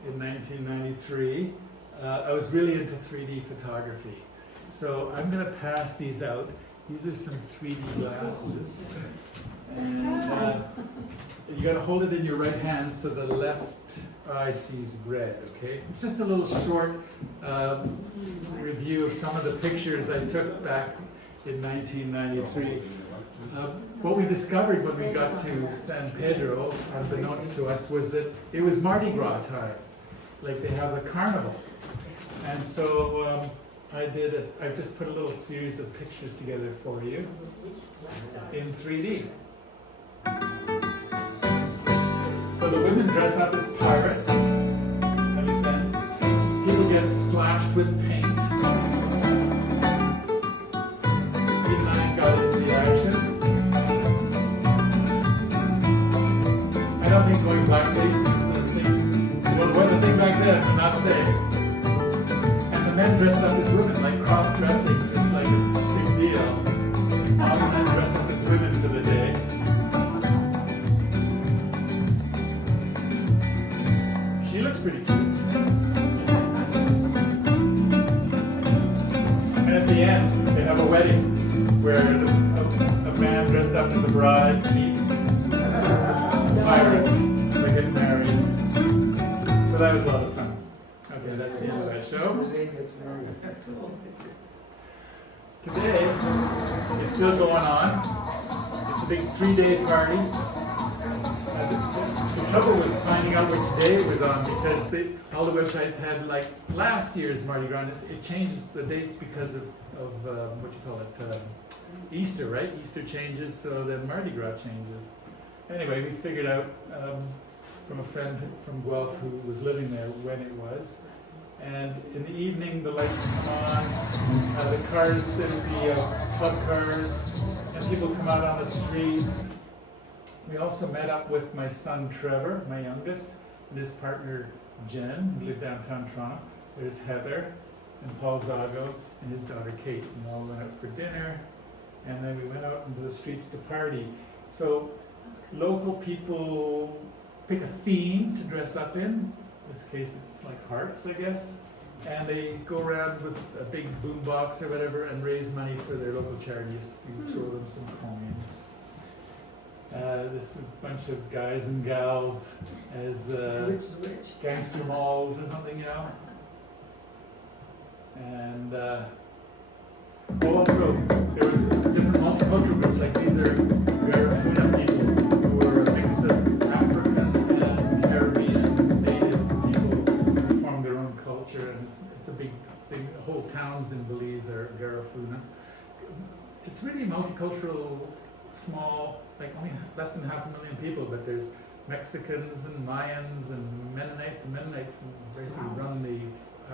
in 1993, I was really into 3D photography. So I'm going to pass these out. These are some 3D glasses. And you got to hold it in your right hand so the left eye sees red, okay? It's just a little short review of some of the pictures I took back in 1993. What we discovered when we got to San Pedro, unbeknownst to us, was that it was Mardi Gras time. Like they have the carnival. And so I just put a little series of pictures together for you in 3D. So the women dress up as pirates, understand? People get splashed with paint. Even I got into the action. I don't think going blackface is a thing. Well, it was a thing back then, but not today. And the men dressed up as women, like cross-dressing. It's like a big deal. All the men dress up as women for the day. She looks pretty cute. And at the end, they have a wedding where a man dressed up as a bride meets a pirate. They get married. So that was a lot of fun. Okay, that's the end of that show. That's cool. today it's still going on. It's a big 3-day party. The trouble was finding out which day it was on because all the websites had like last year's Mardi Gras. And it changes the dates because of what you call it, Easter, right? Easter changes, so the Mardi Gras changes. Anyway, we figured out from a friend from Guelph who was living there when it was. And in the evening, the lights come on, the cars, there'll be club cars, and people come out on the streets. We also met up with my son Trevor, my youngest, and his partner Jen, who live downtown Toronto. There's Heather and Paul Zago and his daughter Kate. And we all went out for dinner, and then we went out into the streets to party. So local people pick a theme to dress up in. In this case, it's like hearts, I guess. And they go around with a big boom box or whatever and raise money for their local charities. We throw them some coins. This is a bunch of guys and gals as gangster malls or something, you know. And also, there was different multicultural groups, like these are Garifuna people who are a mix of African and Caribbean native people who form their own culture, and it's a big thing. The whole towns in Belize are Garifuna. It's really multicultural, small, like only less than 500,000 people, but there's Mexicans and Mayans and Mennonites. The Mennonites basically run the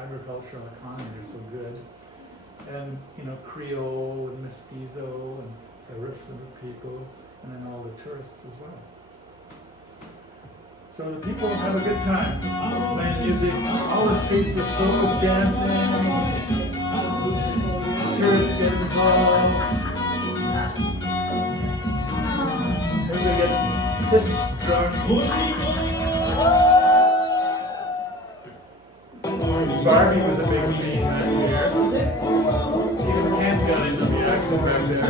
agricultural economy, they're so good. And, you know, Creole and Mestizo and Garifuna people, and then all the tourists as well. So the people have a good time, playing music, all the streets are full of dancing, tourists get involved. Everybody gets pissed drunk. Barbie was a big theme that year. Even Kent got into the action back there.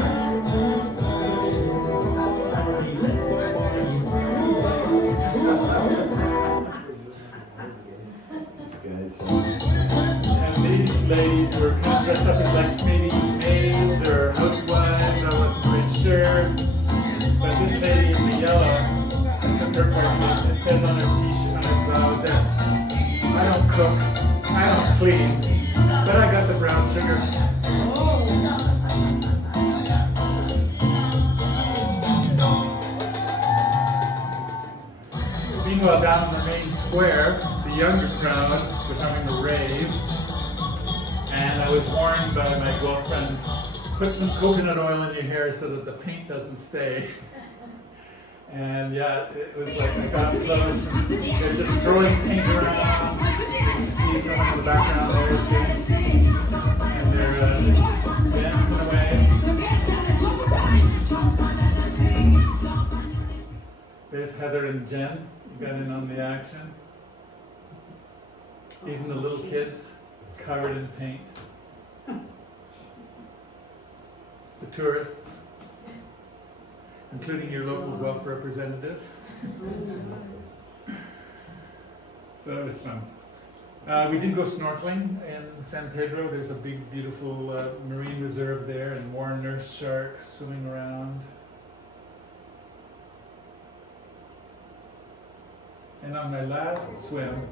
And these ladies were kind of dressed up as like maybe maids or housewives, I wasn't quite sure. But this lady in the yellow, took her part, it says on her t-shirt, on her blouse that I don't cook, I don't clean, but I got the brown sugar. Meanwhile, down in the main square, the younger crowd were having a rave, and I was warned by my girlfriend, put some coconut oil in your hair so that the paint doesn't stay. And yeah, it was like I got close and they're just throwing paint around. You can see someone in the background there is doing, and they're just dancing away. There's Heather and Jen, you got in on the action. Even the little kids covered in paint. The tourists, including your local Guelph representative. So it was fun. We did go snorkeling in San Pedro. There's a big, beautiful marine reserve there, and more nurse sharks swimming around. And on my last swim,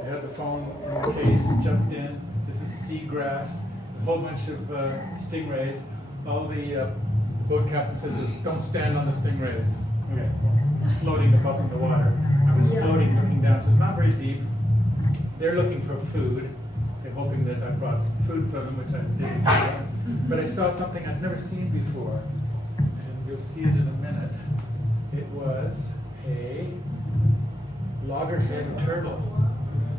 I had the phone in the case, jumped in. This is seagrass, a whole bunch of stingrays. All the boat captain says is, don't stand on the stingrays. Okay, floating up in the water. I was floating, looking down, so it's not very deep. They're looking for food. They're hoping that I brought some food for them, which I didn't do. But I saw something I'd never seen before, and you'll see it in a minute. It was a loggerhead turtle.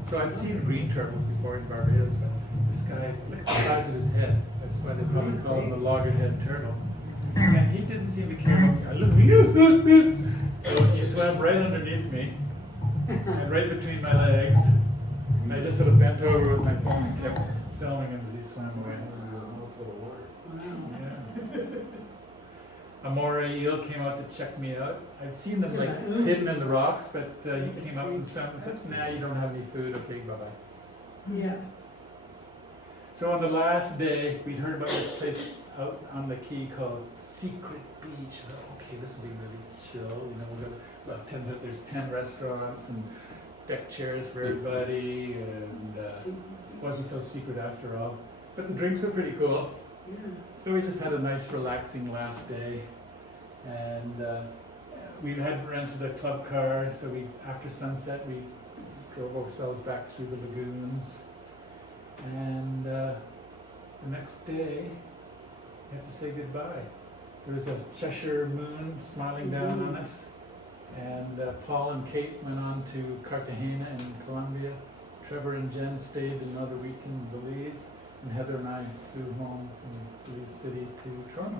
So I'd seen green turtles before in Barbados, but this guy's look at the size of his head. That's why they probably call him a loggerhead turtle. And he didn't seem to care. I listened, so he swam right underneath me, and right between my legs. And I just sort of bent over with my phone and kept filming him as he swam away. Yeah. A moray eel came out to check me out. I'd seen them like hidden in the rocks, but he came up and swam and said, nah, you don't have any food, okay, bye-bye. Yeah. So on the last day, we'd heard about this place out on the quay called Secret Beach. I thought, okay, this will be really chill. You know, well, it turns out there's 10 restaurants and deck chairs for everybody, and it wasn't so secret after all. But the drinks are pretty cool. Yeah. So we just had a nice, relaxing last day, and we had rented a club car. So we, after sunset, we drove ourselves back through the lagoons, and the next day, we had to say goodbye. There was a Cheshire moon smiling down on us, and Paul and Kate went on to Cartagena in Colombia. Trevor and Jen stayed another week in Belize, and Heather and I flew home from Belize City to Toronto.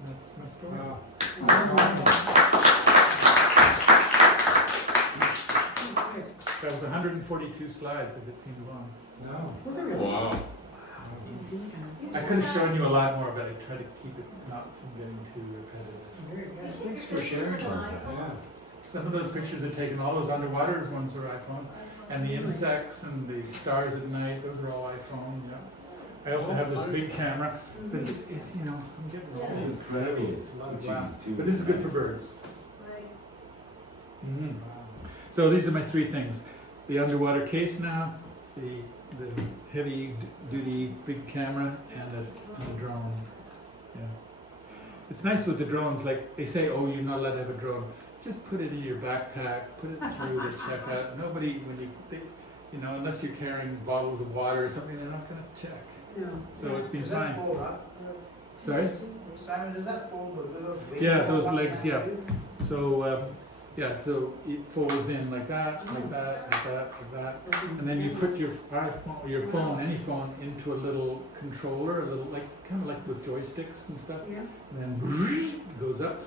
And that's my story. Wow. That's good. That was 142 slides if it seemed long. No. Was it really? Wow. Didn't seem like I could have shown you a lot more, but I tried to keep it not from getting too repetitive. it's very good. Thanks for sharing. Yeah. Some of those pictures are taken, all those underwater ones are iPhones, and the insects and the stars at night, those are all iPhone. Yeah. I also have this big camera, but it's you know, I'm getting all this. Incredible. It's a lot of What you glass, can do but this is with good that. for birds. Right. Mhm. Wow. So these are my three things: the underwater case now, the heavy duty big camera, and a drone. Yeah. It's nice with the drones. Like they say, oh, you're not allowed to have a drone. Just put it in your backpack, put it through the checkout. Nobody, you know, unless you're carrying bottles of water or something, they're not going to check. No. So it's been Does that fine. fold up? Sorry? Simon, does that fold, do those wings? Yeah, fold those up legs, now yeah. too? So yeah, so it folds in like that, like that, like that, like that. And then you put your iPhone, your phone, any phone, into a little controller, a little like kind of like with joysticks and stuff, Yeah. and then it goes up.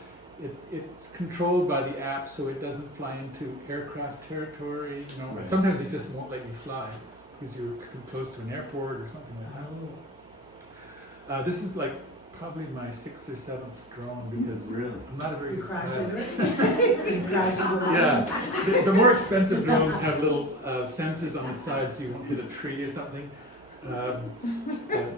It's controlled by the app, so it doesn't fly into aircraft territory. You know, Right. sometimes it just won't let you fly because you're too close to an airport or something like that. This is like probably my 6th or 7th drone because Really? I'm not a very You crash good into it? You crash into it? yeah, the more expensive drones have little sensors on the side so you won't hit a tree or something.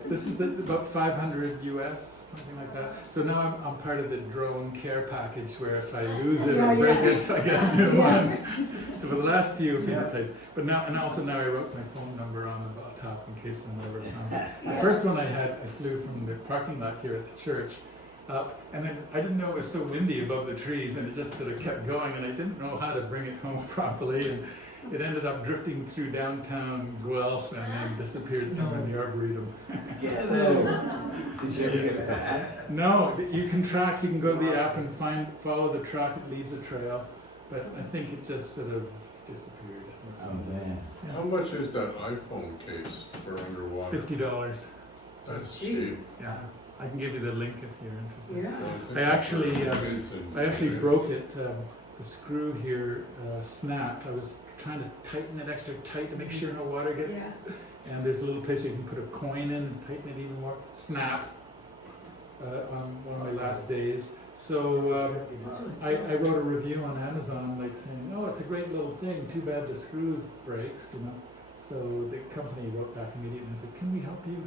This is about 500 US, something like that. So now I'm part of the drone care package where if I lose it or break it, I get a new one. So for the last few have been replaced. But now, and also now I wrote my phone number on the top in case someone ever comes. The first one I had, I flew from the parking lot here at the church up, and then I didn't know it was so windy above the trees, and it just sort of kept going, and I didn't know how to bring it home properly, and it ended up drifting through downtown Guelph and then disappeared somewhere in the Arboretum. Get it. Did you ever get that? No, you can track, you can go to the app and follow the track, it leaves a trail, but I think it just sort of disappeared. Oh man. How much is that iPhone case for underwater? $50. That's cheap. cheap. Yeah, I can give you the link if you're interested. Yeah. I actually broke it. The screw here snapped. I was trying to tighten it extra tight to make sure no water gets. Yeah. And there's a little place where you can put a coin in and tighten it even more. Snap. On one of my last days. So That's really I wrote a review on Amazon, like saying, "Oh, it's a great little thing. Too bad the screws breaks, you know." So the company wrote back immediately and said, "Can we help you?"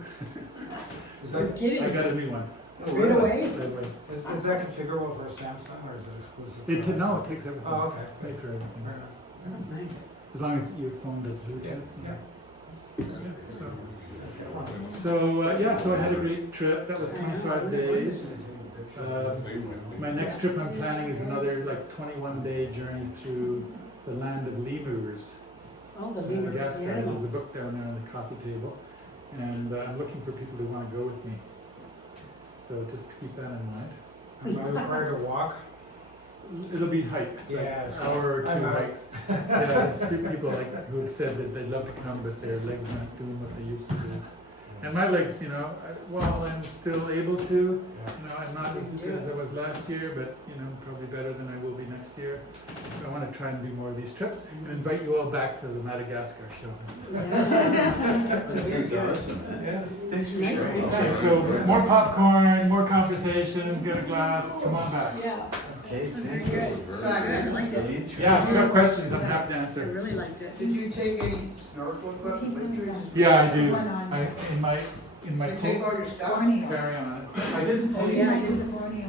Is You're that, kidding. I got a new one. Oh, Right really? away? Right away. is that configurable for Samsung or is it exclusive? for No, iPhone? it takes everything. Oh, okay. Made for everything. Fair enough. That's nice. As long as your phone does Bluetooth. Yeah. So I had a great trip. That was 25 days. My next trip I'm planning is another like 21-day journey through the land of lemurs. Oh, the lemur. Madagascar. Yeah. There's a book down there on the coffee table, and I'm looking for people who want to go with me. So just to keep that in mind. Am I required to walk? It'll be hikes, like Yeah, an so hour or 2 I'm out. hikes. Yeah, there's 3 people like who have said that they'd love to come, but their legs aren't doing what they used to do. And my legs, you know, while I'm still able to, you know, I'm not as good as I was last year, but you know, probably better than I will be next year. So I want to try and do more of these trips and invite you all back for the Madagascar show. This is awesome, man. Yeah. Thanks for Nice sharing. meeting Okay, so more popcorn, more conversation, get a glass, come on back. Yeah. Okay, That's thank very you. good. Simon. I liked it. Really interesting. Yeah, if you've got questions, I'm happy to I answer. really liked it. Did you take any snorkel equipment with you? Yeah, I do. One on- In my Did you take all your stuff? Borneo. carry on. I didn't Oh, take. yeah, I Went to didn't. Borneo.